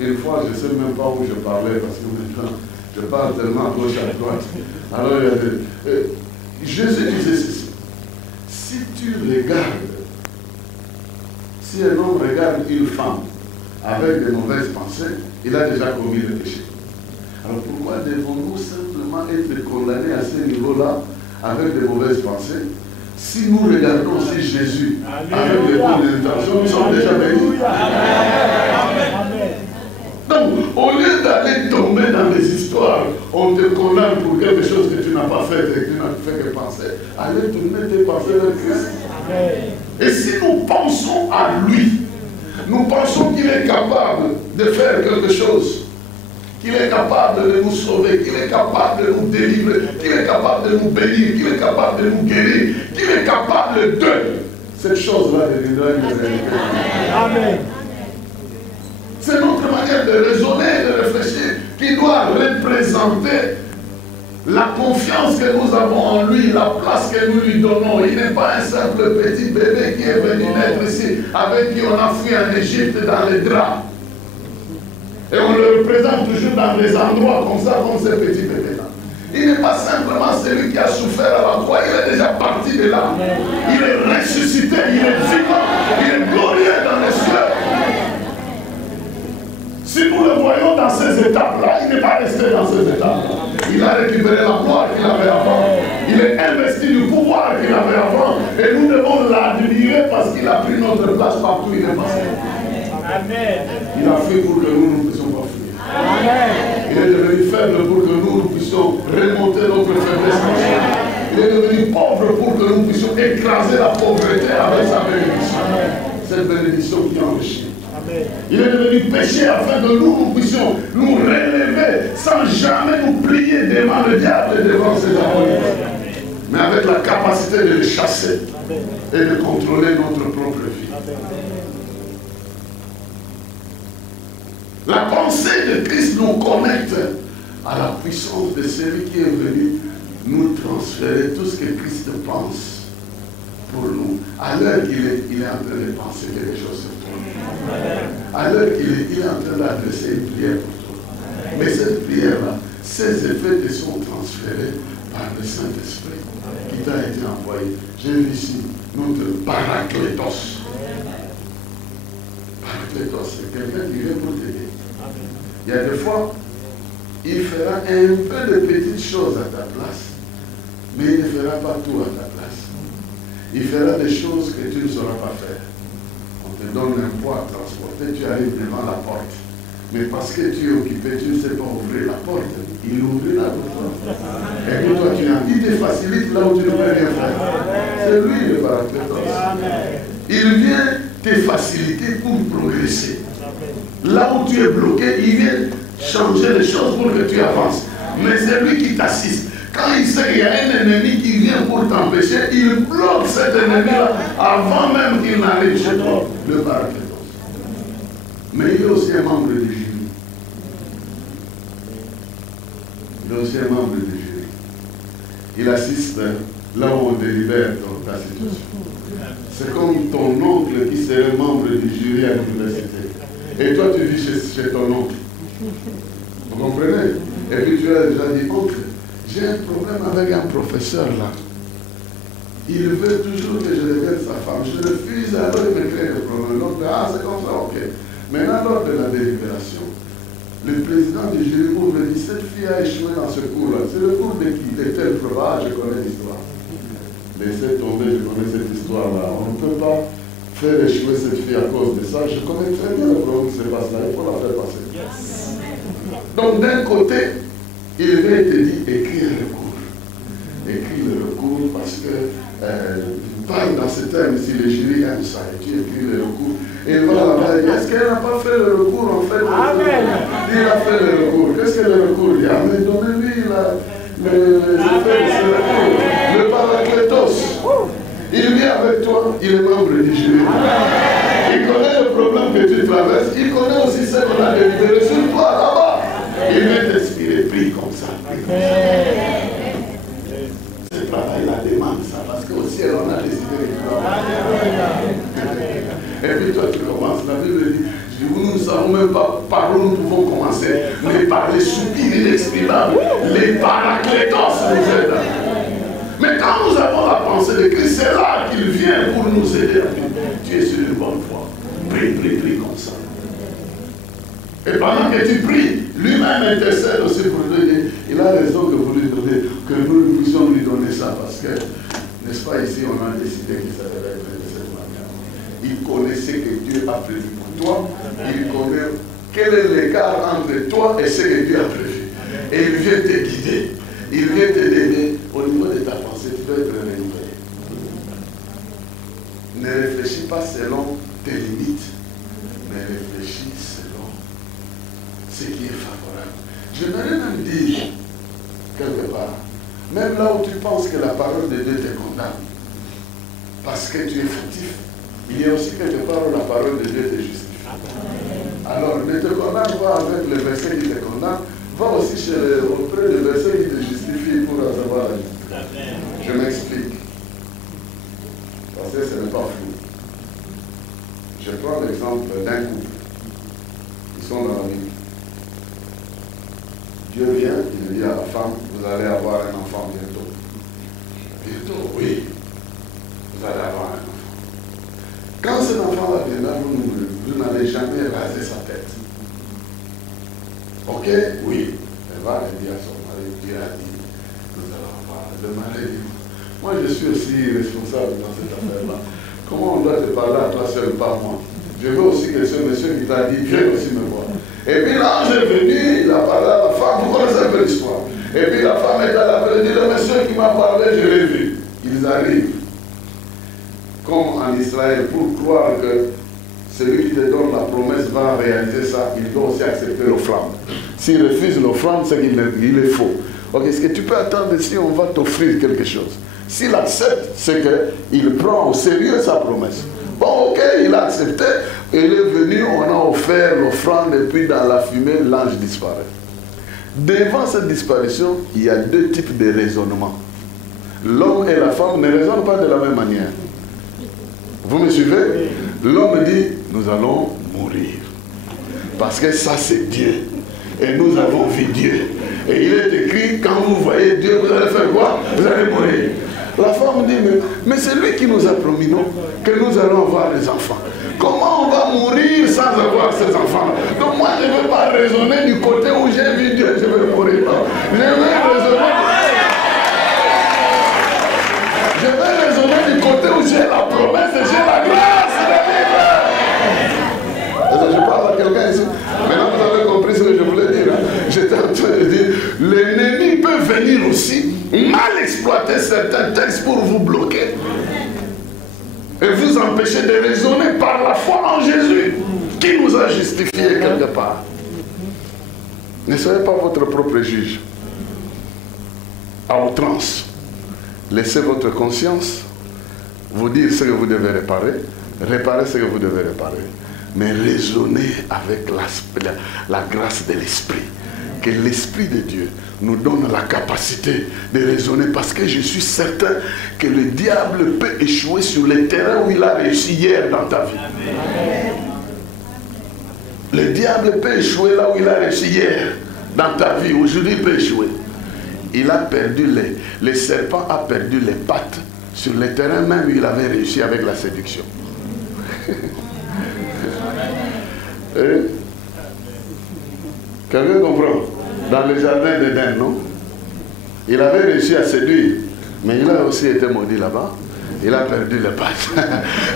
une fois, je ne sais même pas où je parlais, parce que maintenant, je parle tellement à gauche à droite. Alors, Jésus disait ceci. Si tu regardes, si un homme regarde une femme avec de mauvaises pensées, il a déjà commis le péché. Alors pourquoi devons-nous simplement être condamnés à ce niveau-là avec de mauvaises pensées? Si nous regardons aussi Jésus avec de bonnes intentions, nous sommes déjà bénis. Donc, au lieu d'aller tomber dans des histoires, on te condamne pour quelque chose que tu n'as pas fait et que tu n'as fait que penser, allez tourner tes pensées vers Christ. Et si nous pensons à lui, nous pensons qu'il est capable de faire quelque chose, qu'il est capable de nous sauver, qu'il est capable de nous délivrer, qu'il est capable de nous bénir, qu'il est capable de nous guérir, qu'il est capable de... Cette chose-là deviendra une réalité. Amen. C'est notre manière de raisonner, de réfléchir, qui doit représenter la confiance que nous avons en lui, la place que nous lui donnons. Il n'est pas un simple petit bébé qui est venu naître ici, avec qui on a fui en Égypte dans les draps. Et on le représente toujours dans des endroits comme ça, comme ce petit bébé-là. Il n'est pas simplement celui qui a souffert à la croix, il est déjà parti de là. Il est ressuscité, il est vivant, il est glorieux dans les cieux. Si nous le voyons dans ces étapes-là, il n'est pas resté dans ces étapes-là. Il a récupéré la gloire qu'il avait avant. Il est investi du pouvoir qu'il avait avant. Et nous devons l'admirer parce qu'il a pris notre place partout où il est passé. Amen. Il a fait pour que nous ne puissions pas fuir. Amen. Il est devenu faible pour que nous puissions remonter notre faiblesse. Il est devenu pauvre pour que nous puissions écraser la pauvreté avec sa bénédiction. Cette bénédiction qui enrichit. Il est devenu péché afin que nous puissions nous relever sans jamais nous plier devant le diable et devant ses ennemis. Mais avec la capacité de le chasser et de contrôler notre propre vie. La pensée de Christ nous connecte à la puissance de celui qui est venu nous transférer tout ce que Christ pense pour nous. À l'heure qu'il est en train de penser quelque chose sur toi. À l'heure qu'il est en train d'adresser une prière pour toi. Mais cette prière-là, ses effets te sont transférés par le Saint-Esprit qui t'a été envoyé. J'ai vu ici notre paraclétos. Paraclétos, c'est quelqu'un qui vient pour t'aider. Il y a des fois, il fera un peu de petites choses à ta place, mais il ne fera pas tout à ta place. Il fera des choses que tu ne sauras pas faire. On te donne un poids à transporter, tu arrives devant la porte. Mais parce que tu es occupé, tu ne sais pas ouvrir la porte. Il ouvrira pour toi. Et pour toi, il te facilite là où tu ne peux rien faire. C'est lui le paraclétos. Il vient te faciliter pour progresser. Là où tu es bloqué, il vient changer les choses pour que tu avances. Mais c'est lui qui t'assiste. Quand il sait qu'il y a un ennemi qui vient pour t'empêcher, il bloque cet ennemi-là avant même qu'il n'arrive chez toi, le paraclétos. Mais il est aussi un membre du juge. d'anciens membres du jury. Il assiste là où on délibère dans ta situation. C'est comme ton oncle qui serait membre du jury à l'université. Et toi, tu vis chez ton oncle. Vous comprenez? Et puis tu as déjà dit, oncle, j'ai un problème avec un professeur là. Il veut toujours que je devienne sa femme. Je refuse, alors il me crée des problèmes. Donc, c'est comme ça, ok. Maintenant, lors de la délibération, le président du jury me dit, cette fille a échoué dans ce cours-là. C'est le cours de qui? De tel problème. Je connais l'histoire. Laissez tomber, je connais cette histoire-là. On ne peut pas faire échouer cette fille à cause de ça. Je connais très bien le problème qui se passe là. Il faut la faire passer. Yes. Donc, d'un côté, il va te dire, écris le recours. Écris le recours parce que parle dans ce terme si le jury aime ça. Et tu écris le recours. Et il va là-bas et dit, est-ce qu'elle n'a pas fait le recours en fait? Amen. Il a fait le recours. Qu'est-ce que le recours dit? Amen. Donnez-lui le paraclétos. Il vient avec toi, il est membre du jury. Il connaît le problème que tu traverses, il connaît aussi ce qu'on a délibéré sur toi là-bas. Il vient t'inspirer, prie comme ça. Ce travail la demande ça, parce qu'au ciel on a décidé de travailler. Et puis toi tu commences, la Bible dit, nous ne savons même pas par où nous pouvons commencer, mais par les soupirs inexprimables, les paraclétos nous aident. Mais quand nous avons la pensée de Christ, c'est là qu'il vient pour nous aider. Tu es sur une bonne voie. Prie comme ça. Et pendant que tu pries, lui-même intercède aussi pour lui dire, il a raison que vous lui donnez, que nous puissions lui donner ça, parce que, n'est-ce pas, ici on a décidé qu'il s'appellerait de cette manière. Il connaît ce que Dieu a prévu pour toi, il connaît quel est l'écart entre toi et ce que Dieu a prévu. Et il vient te guider. Il vient t'aider au niveau de ta pensée, tu dois être renouvelé. Ne réfléchis pas selon tes limites, mais réfléchis selon ce qui est favorable. J'aimerais même dire, quelque part, même là où tu penses que la parole de Dieu te condamne, parce que tu es fautif, il y a aussi quelque part où la parole de Dieu te justifie. Alors, ne te condamne pas avec le verset qui te condamne, va aussi auprès du verset qui te justifie pour recevoir la justice. Je m'explique. Parce que ce n'est pas flou. Je prends l'exemple d'un couple. Ils sont dans la Bible. Dieu vient, il dit à la femme, vous allez avoir un enfant bientôt. Bientôt, oui. Vous allez avoir un enfant. Quand cet enfant-là viendra, vous n'allez jamais raser sa tête. Ok? Oui. Elle va dire à son mari, Dieu a dit, nous allons voir. Le mari dit, moi je suis aussi responsable dans cette affaire-là. Comment on doit te parler à toi seul, pas moi? Je veux aussi que ce monsieur qui t'a dit, viens aussi me voir. Et puis l'ange est venu, il a parlé à la femme, vous connaissez un peu l'histoire. Et puis la femme est allée, elle dit, le monsieur qui m'a parlé, je l'ai vu. Ils arrivent. Comme en Israël, pour croire que celui qui te donne la promesse va réaliser ça, il doit aussi accepter l'offrande. S'il refuse l'offrande, c'est qu'il est faux. Ok, est-ce que tu peux attendre si on va t'offrir quelque chose? S'il accepte, c'est qu'il prend au sérieux sa promesse. Bon, ok, il a accepté, il est venu, on a offert l'offrande, et puis dans la fumée, l'ange disparaît. Devant cette disparition, il y a deux types de raisonnements. L'homme et la femme ne raisonnent pas de la même manière. Vous me suivez? L'homme dit, nous allons mourir. Parce que ça, c'est Dieu. Et nous avons vu Dieu. Et il est écrit, quand vous voyez Dieu, vous allez faire quoi? Vous allez mourir. La femme dit, mais c'est lui qui nous a promis, non? Que nous allons avoir des enfants. Comment on va mourir sans avoir ces enfants? Donc moi, je ne veux pas raisonner du côté où j'ai vu Dieu, je vais mourir. Je vais raisonner du côté où j'ai la promesse et j'ai la grâce de vivre. Je parle à quelqu'un ici. Maintenant, vous avez compris ce que je voulais dire. J'étais en train de dire, l'ennemi peut venir aussi mal exploiter certains textes pour vous bloquer et vous empêcher de raisonner par la foi en Jésus qui nous a justifiés quelque part. Ne soyez pas votre propre juge à outrance. Laissez votre conscience vous dire ce que vous devez réparer ce que vous devez réparer, mais raisonnez avec la grâce de l'Esprit que l'Esprit de Dieu nous donne la capacité de raisonner, parce que je suis certain que le diable peut échouer sur le terrain où il a réussi hier dans ta vie. Le diable peut échouer là où il a réussi hier dans ta vie. Aujourd'hui, il peut échouer. Il a perdu le serpent a perdu les pattes sur le terrain même où il avait réussi avec la séduction. Quelqu'un comprend? Dans le jardin d'Éden, non? Il avait réussi à séduire, mais il a aussi été maudit là-bas. Il a perdu les pattes.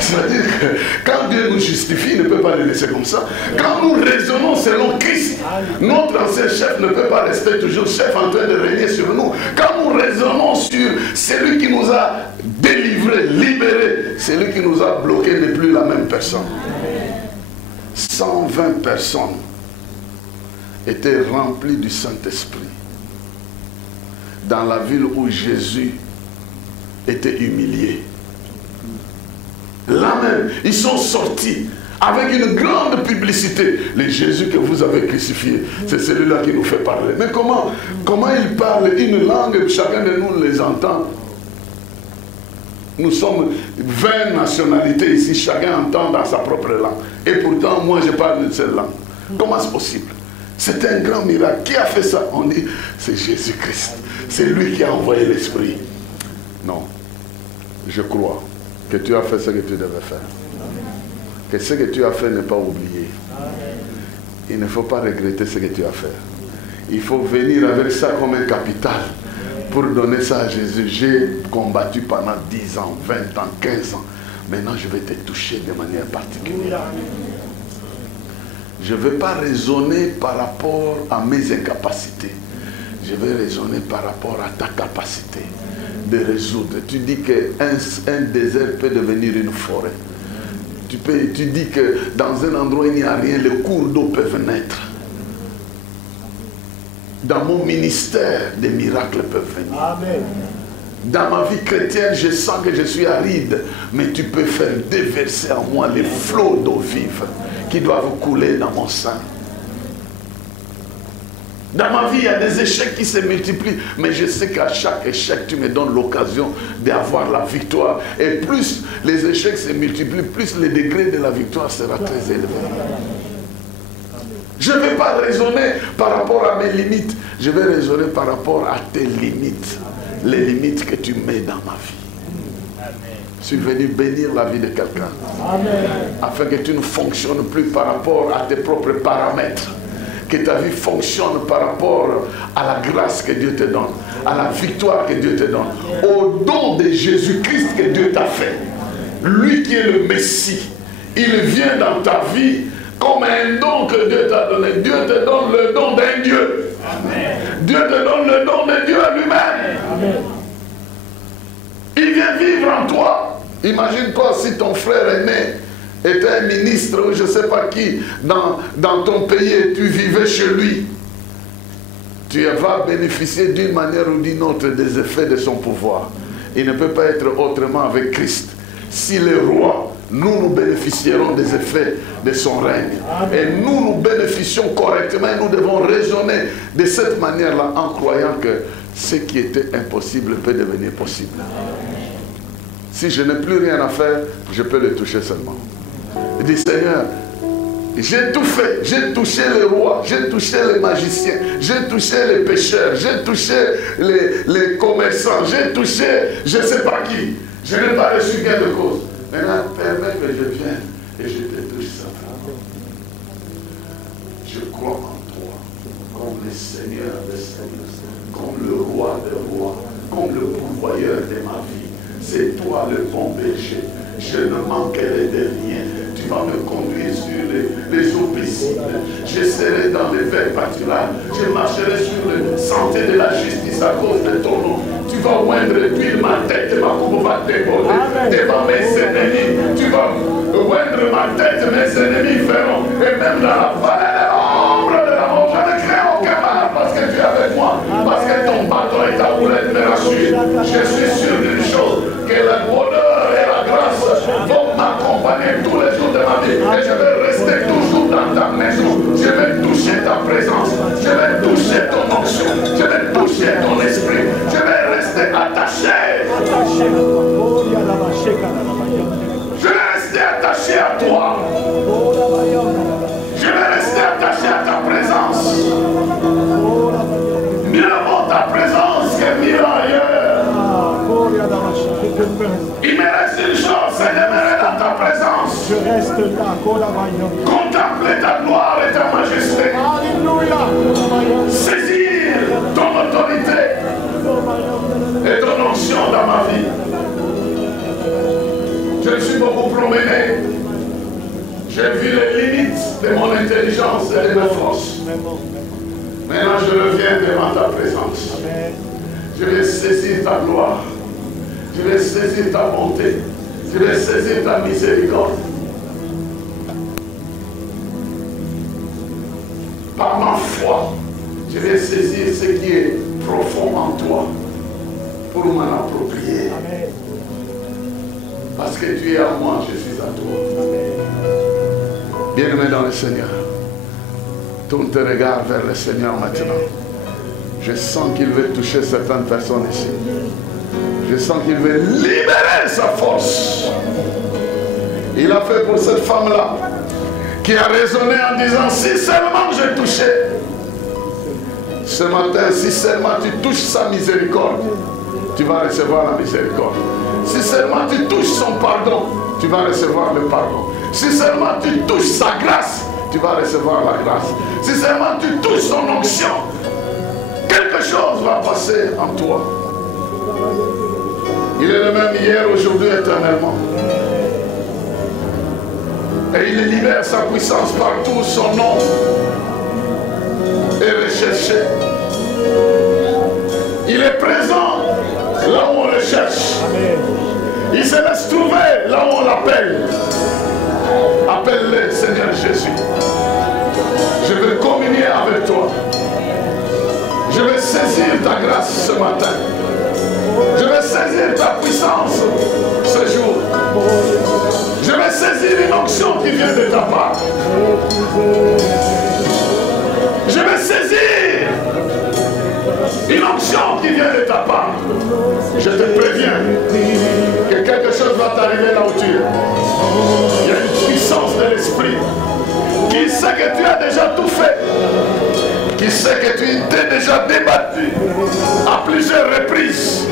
C'est-à-dire que quand Dieu nous justifie, il ne peut pas le laisser comme ça. Quand nous raisonnons selon Christ, notre ancien chef ne peut pas rester toujours chef en train de régner sur nous. Quand nous raisonnons sur celui qui nous a délivrés, libérés, celui qui nous a bloqués n'est plus la même personne. 120 personnes étaient remplies du Saint-Esprit dans la ville où Jésus était humilié. Là même, ils sont sortis avec une grande publicité. Le Jésus que vous avez crucifié, c'est celui-là qui nous fait parler. Mais comment il parle une langue, chacun de nous les entend. Nous sommes 20 nationalités ici, chacun entend dans sa propre langue. Et pourtant, moi je parle une seule langue. Comment c'est possible? C'est un grand miracle. Qui a fait ça? On dit, c'est Jésus-Christ. C'est lui qui a envoyé l'Esprit. Non. Je crois que tu as fait ce que tu devais faire. Que ce que tu as fait n'est pas oublié. Il ne faut pas regretter ce que tu as fait. Il faut venir avec ça comme un capital pour donner ça à Jésus. J'ai combattu pendant 10 ans, 20 ans, 15 ans. Maintenant, je vais te toucher de manière particulière. Je ne vais pas raisonner par rapport à mes incapacités. Je vais raisonner par rapport à ta capacité de résoudre. Tu dis qu'un désert peut devenir une forêt. Tu dis que dans un endroit où il n'y a rien, les cours d'eau peuvent naître. Dans mon ministère, des miracles peuvent venir. Amen. Dans ma vie chrétienne, je sens que je suis aride, mais tu peux faire déverser en moi les flots d'eau vive qui doivent couler dans mon sein. Dans ma vie, il y a des échecs qui se multiplient, mais je sais qu'à chaque échec, tu me donnes l'occasion d'avoir la victoire. Et plus les échecs se multiplient, plus le degré de la victoire sera très élevé. Je ne vais pas raisonner par rapport à mes limites, je vais raisonner par rapport à tes limites, les limites que tu mets dans ma vie. Je suis venu bénir la vie de quelqu'un, afin que tu ne fonctionnes plus par rapport à tes propres paramètres. Que ta vie fonctionne par rapport à la grâce que Dieu te donne, à la victoire que Dieu te donne, au don de Jésus-Christ que Dieu t'a fait. Lui qui est le Messie, il vient dans ta vie comme un don que Dieu t'a donné. Dieu te donne le don d'un Dieu. Amen. Dieu te donne le don de Dieu lui-même. Il vient vivre en toi. Imagine-toi si ton frère aîné était un ministre ou je ne sais pas qui dans ton pays et tu vivais chez lui. Tu vas bénéficier d'une manière ou d'une autre des effets de son pouvoir. Il ne peut pas être autrement avec Christ. S'il est roi, nous bénéficierons des effets de son règne. Et nous bénéficions correctement et nous devons raisonner de cette manière-là en croyant que ce qui était impossible peut devenir possible. Si je n'ai plus rien à faire, je peux le toucher seulement. Il dit, Seigneur, j'ai tout fait. J'ai touché les rois, j'ai touché les magiciens, j'ai touché les pécheurs, j'ai touché les commerçants, j'ai touché je ne sais pas qui. Je n'ai pas reçu quelque chose. Maintenant, permets que je vienne et je te touche simplement. Je crois en toi, comme le Seigneur des Seigneurs, comme le roi des rois, comme le pourvoyeur de ma vie. C'est toi le bon berger. Je ne manquerai de rien. Tu vas me conduire sur les eaux paisibles. Je serai dans les verts pâturages. Je marcherai sur le sentier de la justice à cause de ton nom. Tu vas oindre d'huile ma tête et ma coupe va déborder devant mes ennemis. Tu vas oindre ma tête, mes ennemis verront. Et même dans la vallée de l'ombre de la mort, je ne crains aucun mal parce que tu es avec moi. Parce que ton bâton et ta boulette me rassurent. Je suis sûr d'une chose, que le bonheur et la grâce vont m'accompagner tous les jours de ma vie. Et je vais rester toujours dans ta maison. Je vais toucher ta présence. Je vais toucher ton onction. Je vais toucher ton esprit. Je vais rester attaché. Je vais rester attaché à toi. Je vais rester attaché à ta présence. Mieux vaut ta présence que mille ailleurs. Il me reste une chose, c'est demeurer dans ta présence. Je reste là. Contempler ta gloire et ta majesté. Alléluia. Saisir ton autorité et ton onction dans ma vie. Je me suis beaucoup promené. J'ai vu les limites de mon intelligence et de mes forces. Maintenant, je reviens devant ta présence. Je vais saisir ta gloire. Je vais saisir ta bonté. Je vais saisir ta miséricorde. Par ma foi, je vais saisir ce qui est profond en toi pour m'en approprier. Parce que tu es à moi, je suis à toi. Bien-aimé dans le Seigneur, tourne tes regards vers le Seigneur maintenant. Je sens qu'il veut toucher certaines personnes ici. Je sens qu'il veut libérer sa force. Il a fait pour cette femme-là qui a raisonné en disant, si seulement je touchais. Ce matin, si seulement tu touches sa miséricorde, tu vas recevoir la miséricorde. Si seulement tu touches son pardon, tu vas recevoir le pardon. Si seulement tu touches sa grâce, tu vas recevoir la grâce. Si seulement tu touches son onction, quelque chose va passer en toi. Il est le même hier, aujourd'hui, éternellement. Et il libère sa puissance partout. Son nom est recherché. Il est présent là où on le cherche. Il se laisse trouver là où on l'appelle. Appelle-le, Seigneur Jésus. Je veux communier avec toi. Je vais saisir ta grâce ce matin. Je vais saisir ta puissance ce jour. Je vais saisir une onction qui vient de ta part. Je vais saisir une onction qui vient de ta part. Je te préviens que quelque chose va t'arriver là où tu es. Il y a une puissance de l'esprit qui sait que tu as déjà tout fait, qui sait que tu t'es déjà débattu à plusieurs reprises.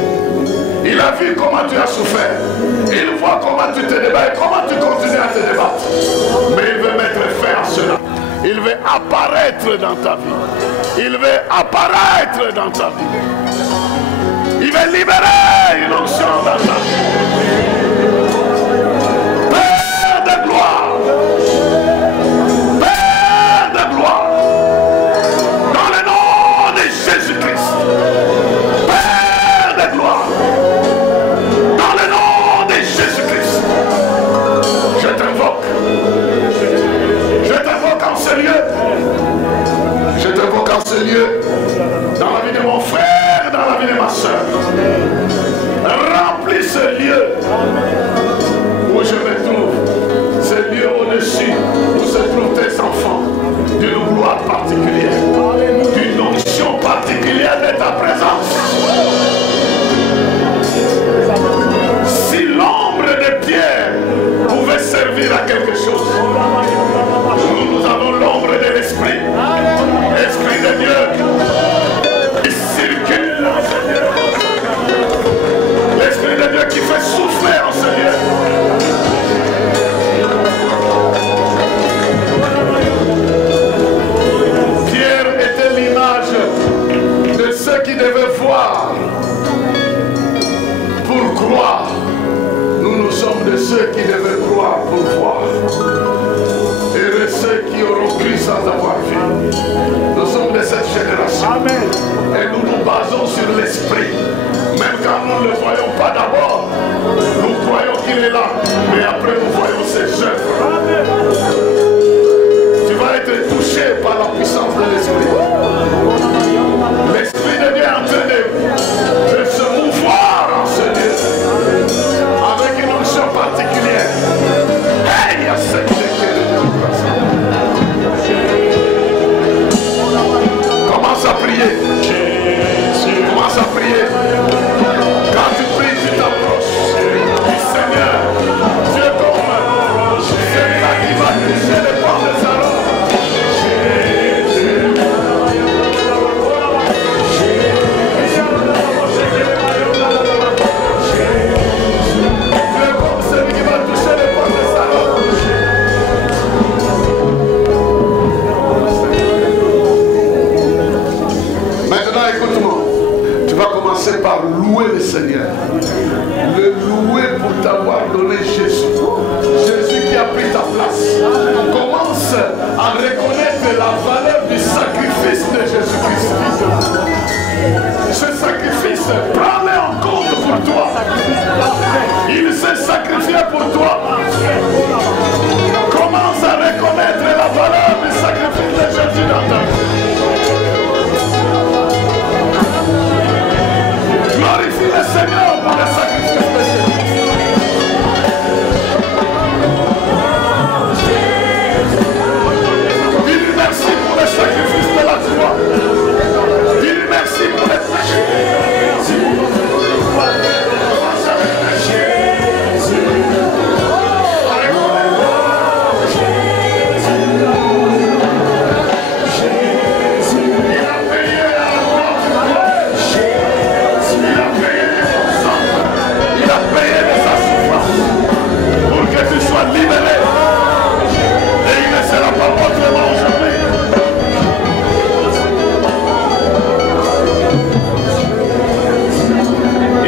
Il a vu comment tu as souffert. Il voit comment tu te débats et comment tu continues à te débattre. Mais il veut mettre fin à cela. Il veut apparaître dans ta vie. Il veut apparaître dans ta vie. Il veut libérer une onction dans ta vie. Père de gloire. Père de gloire. Dans le nom de Jésus-Christ. Père de gloire. Dans le nom de Jésus-Christ. Je t'invoque. Je t'invoque en ce lieu. Je t'invoque en ce lieu. Dans la vie de mon frère, dans la vie de ma soeur. Remplis ce lieu où je me trouve. Ce lieu au-dessus où se trouvent tes enfants. D'une gloire particulière. D'une onction particulière de ta présence. Si l'ombre de Pierre pouvait servir à quelque chose, nous avons l'ombre de l'Esprit. Esprit de Dieu qui circule dans ce lieu. L'Esprit de Dieu qui fait souffler en ce lieu. Pierre était l'image de ceux qui devaient voir pour croire. Nous sommes de ceux qui devaient croire pour voir. Et de ceux qui auront cru sans avoir vu. Nous sommes de cette génération. Amen. Et nous nous basons sur l'Esprit. Même quand nous ne le voyons pas d'abord, nous croyons qu'il est là. Mais après nous voyons ses œuvres. Amen. Tu vas être touché par la puissance de l'Esprit. L'Esprit de Dieu est en train de se mouvoir en ce lieu. Avec une onction particulière. Hey, il y a cette commence à prier. louer pour t'avoir donné Jésus. Jésus qui a pris ta place. Commence à reconnaître la valeur du sacrifice de Jésus-Christ. Ce sacrifice, prends-le en compte pour toi. Il s'est sacrifié pour toi. Commence à reconnaître la valeur du sacrifice de Jésus dans ta vie. Glorifie le Seigneur pour le sacrifice de Jésus. Dis-lui merci pour le sacrifice de la croix. Dis-lui merci pour le sacrifice. Libéré. Et il ne sera pas autrement aujourd'hui.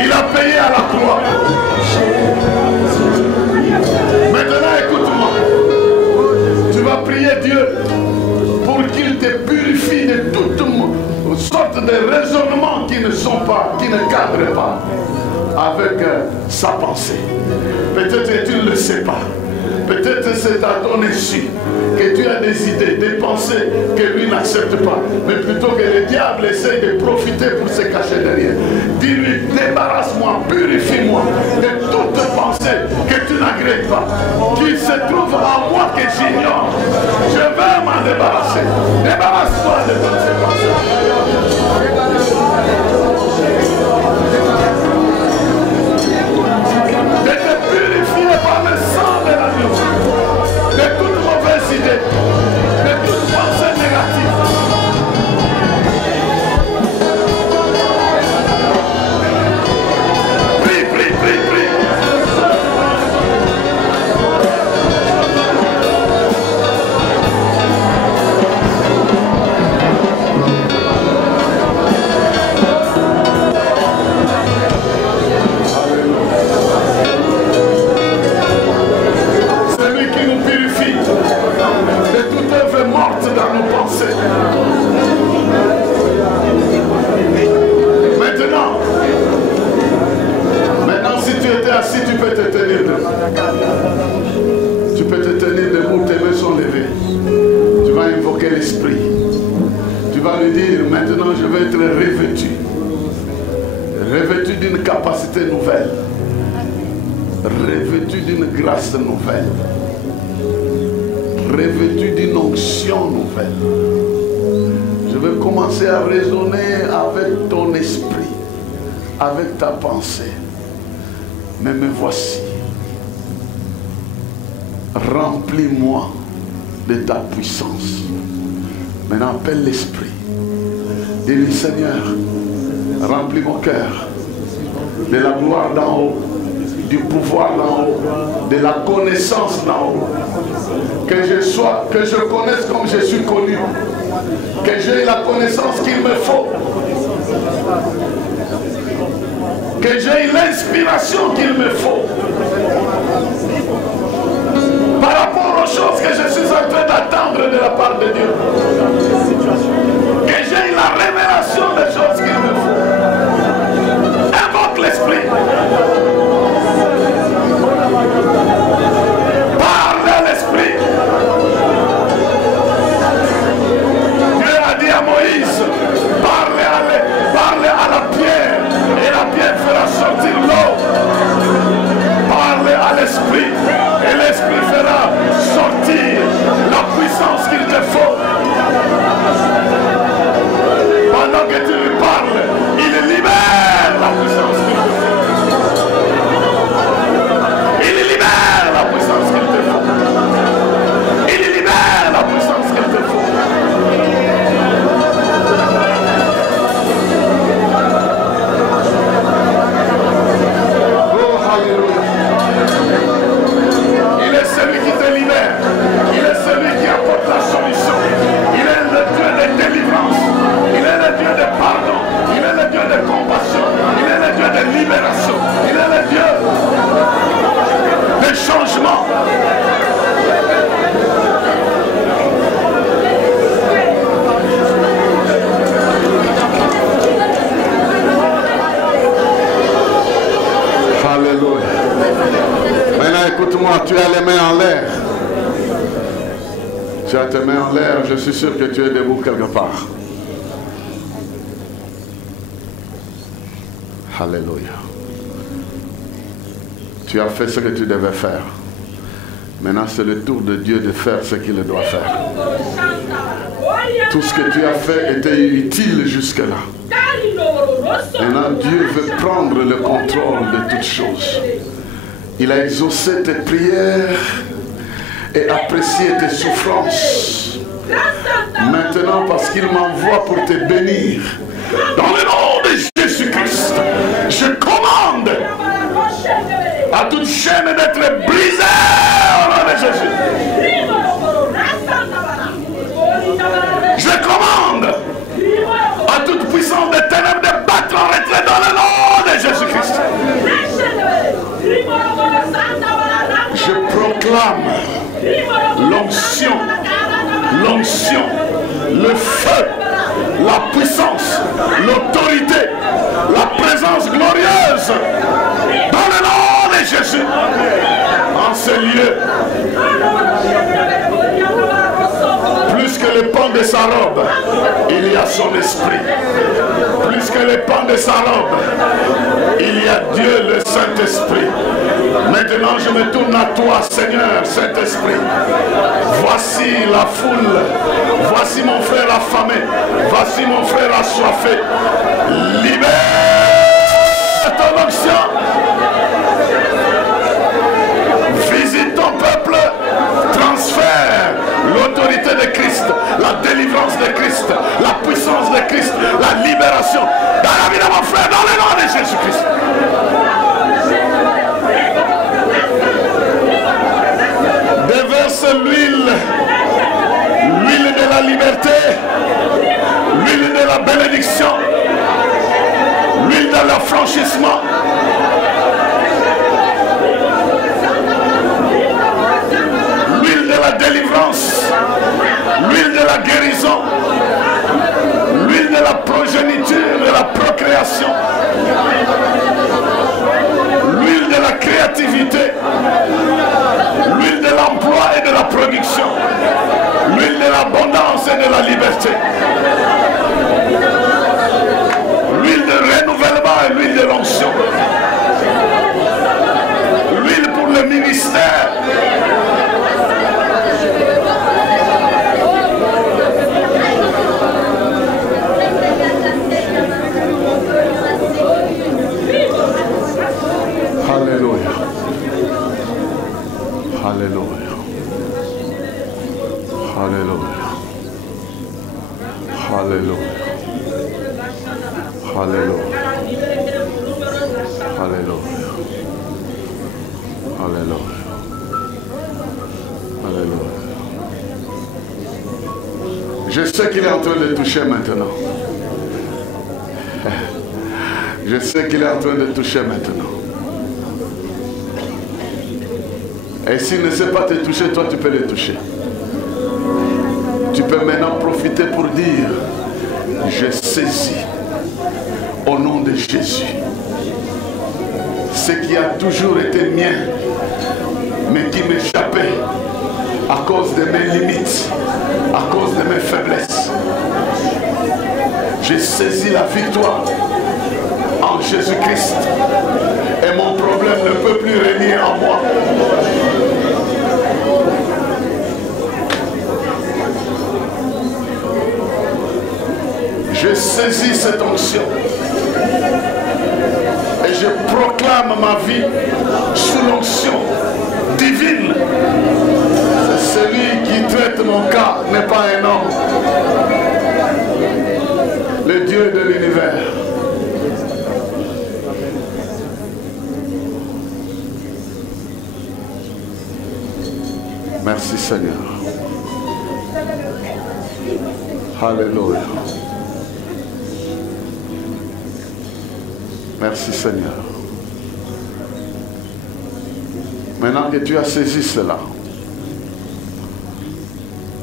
Il a payé à la croix. Maintenant écoute-moi. Tu vas prier Dieu pour qu'il te purifie de toutes sortes de raisonnements qui ne sont pas, qui ne cadrent pas avec sa pensée. Peut-être que tu ne le sais pas. Peut-être que c'est à ton insu que tu as des idées, des pensées que lui n'accepte pas. Mais plutôt que le diable essaie de profiter pour se cacher derrière. Dis-lui, débarrasse-moi, purifie-moi de toute pensée que tu n'agrées pas, qui se trouve en moi que j'ignore. Je vais m'en débarrasser. Débarrasse-toi de toutes ces pensées. Par le sang de l'agneau, de toute mauvaise idée, de toute pensée négative. Prie, prie, prie, prie. Dans nos pensées. Maintenant, si tu étais assis, tu peux te tenir debout. Tu peux te tenir debout, tes mains sont levées. Tu vas invoquer l'esprit. Tu vas lui dire, maintenant je vais être revêtu. Revêtu d'une capacité nouvelle. Revêtu d'une grâce nouvelle. Revêtu d'une onction nouvelle. Je vais commencer à raisonner avec ton esprit, avec ta pensée. Mais me voici. Remplis-moi de ta puissance. Maintenant, appelle l'esprit. Dis-lui, Seigneur, remplis mon cœur de la gloire d'en haut, du pouvoir d'en haut, de la connaissance d'en haut. Que je connaisse comme je suis connu. Que j'ai la connaissance qu'il me faut. Que j'ai l'inspiration qu'il me faut. Par rapport aux choses que je suis en train d'attendre de la part de Dieu. Que j'ai la révélation des choses qu'il me faut. Invoque l'esprit. Parle à l'esprit. Dieu a dit à Moïse, parle à la pierre et la pierre fera sortir l'eau. Parle à l'esprit et l'esprit fera sortir la puissance qu'il te faut. Pendant que Alléluia. Maintenant, écoute-moi, tu as les mains en l'air. Tu as tes mains en l'air, je suis sûr que tu es debout quelque part. Alléluia. Tu as fait ce que tu devais faire. Maintenant, c'est le tour de Dieu de faire ce qu'il doit faire. Tout ce que tu as fait était inutile jusque-là. Maintenant, Dieu veut prendre le contrôle de toutes choses. Il a exaucé tes prières et apprécié tes souffrances. Maintenant, parce qu'il m'envoie pour te bénir, dans le nom de Jésus-Christ, je commande à toute chaîne d'être brisée au nom de Jésus. Je commande à toute puissance des ténèbres de battre en retrait dans le nom de Jésus-Christ. Je proclame l'onction, le feu, la puissance, l'autorité, la présence glorieuse dans le nom de Jésus en ce lieu. Plus que le pan de sa robe, il y a son esprit. Plus que le pan de sa robe, il y a Dieu le Saint-Esprit. Maintenant je me tourne à toi, Seigneur Saint-Esprit. Voici la foule. Voici mon frère affamé. Voici mon frère assoiffé. Libère ton onction. Visite ton peuple. Transfère l'autorité de Christ, la délivrance de Christ, la puissance de Christ, la libération dans la vie de mon frère, dans le nom de Jésus-Christ. Déverse l'huile de la liberté, l'huile de la bénédiction, l'huile de l'affranchissement. L'huile de la délivrance, l'huile de la guérison, l'huile de la progéniture, de la procréation, l'huile de la créativité, l'huile de l'emploi et de la production, l'huile de l'abondance et de la liberté, l'huile de renouvellement et l'huile de l'onction, l'huile pour le ministère. Alléluia. Alléluia. Alléluia. Alléluia. Alléluia. Alléluia. Alléluia. Alléluia. Je sais qu'il est en train de toucher maintenant. Je sais qu'il est en train de toucher maintenant. Et s'il ne sait pas te toucher, toi tu peux le toucher. Tu peux maintenant profiter pour dire, je saisis au nom de Jésus ce qui a toujours été mien, mais qui m'échappait à cause de mes limites, à cause de mes faiblesses. J'ai saisi la victoire en Jésus-Christ et mon problème ne peut plus régner en moi. Je saisis cette onction et je proclame ma vie sous l'onction divine. Celui qui traite mon cas n'est pas un homme. Le Dieu de l'univers. Merci Seigneur. Alléluia. Merci Seigneur. Maintenant que tu as saisi cela,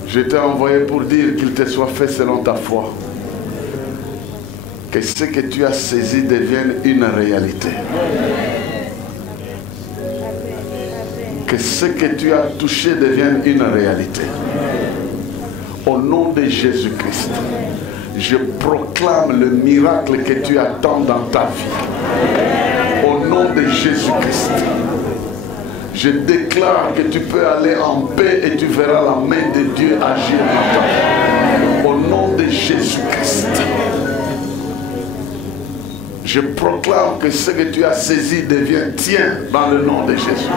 je t'ai envoyé pour dire qu'il te soit fait selon ta foi. Que ce que tu as saisi devienne une réalité. que ce que tu as touché devienne une réalité. Au nom de Jésus-Christ, je proclame le miracle que tu attends dans ta vie. Au nom de Jésus-Christ, je déclare que tu peux aller en paix et tu verras la main de Dieu agir dans ta vie. Au nom de Jésus-Christ, je proclame que ce que tu as saisi devient tien dans le nom de Jésus.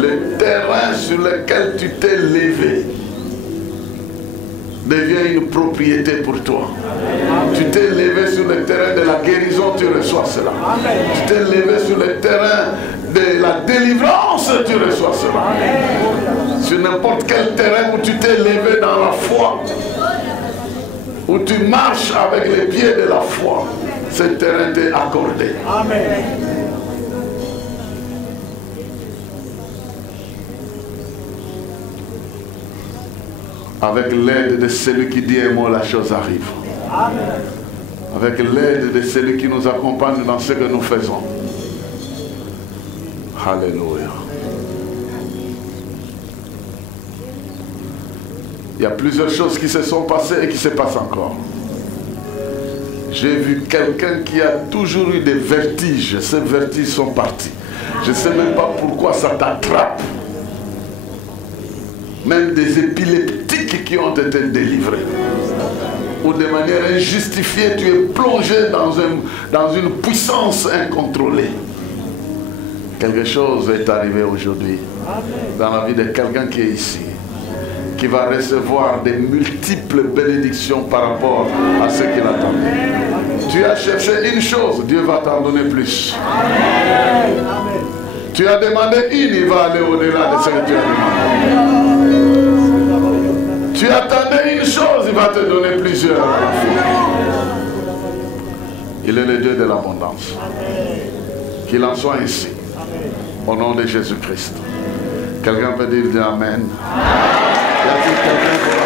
Le terrain sur lequel tu t'es levé devient une propriété pour toi. Tu t'es levé sur le terrain de la guérison, tu reçois cela. Tu t'es levé sur le terrain de la délivrance, tu reçois cela. Sur n'importe quel terrain où tu t'es levé dans la foi, où tu marches avec les pieds de la foi, ce terrain t'est accordé. Amen. Avec l'aide de celui qui dit un mot, la chose arrive. Amen. Avec l'aide de celui qui nous accompagne dans ce que nous faisons. Alléluia. Il y a plusieurs choses qui se sont passées et qui se passent encore. J'ai vu quelqu'un qui a toujours eu des vertiges. Ces vertiges sont partis. Je ne sais même pas pourquoi ça t'attrape. Même des épileptiques qui ont été délivrés. Ou de manière injustifiée, tu es plongé dans une puissance incontrôlée. Quelque chose est arrivé aujourd'hui dans la vie de quelqu'un qui est ici, qui va recevoir des multiples bénédictions par rapport à ce qu'il attendait. Tu as cherché une chose, Dieu va t'en donner plus. Amen. Tu as demandé une, il va aller au-delà de ce que tu as demandé. Tu attendais une chose, il va te donner plusieurs. Il est le Dieu de l'abondance. Qu'il en soit ainsi. Au nom de Jésus-Christ. Quelqu'un peut dire Amen. Y a-t-il quelqu'un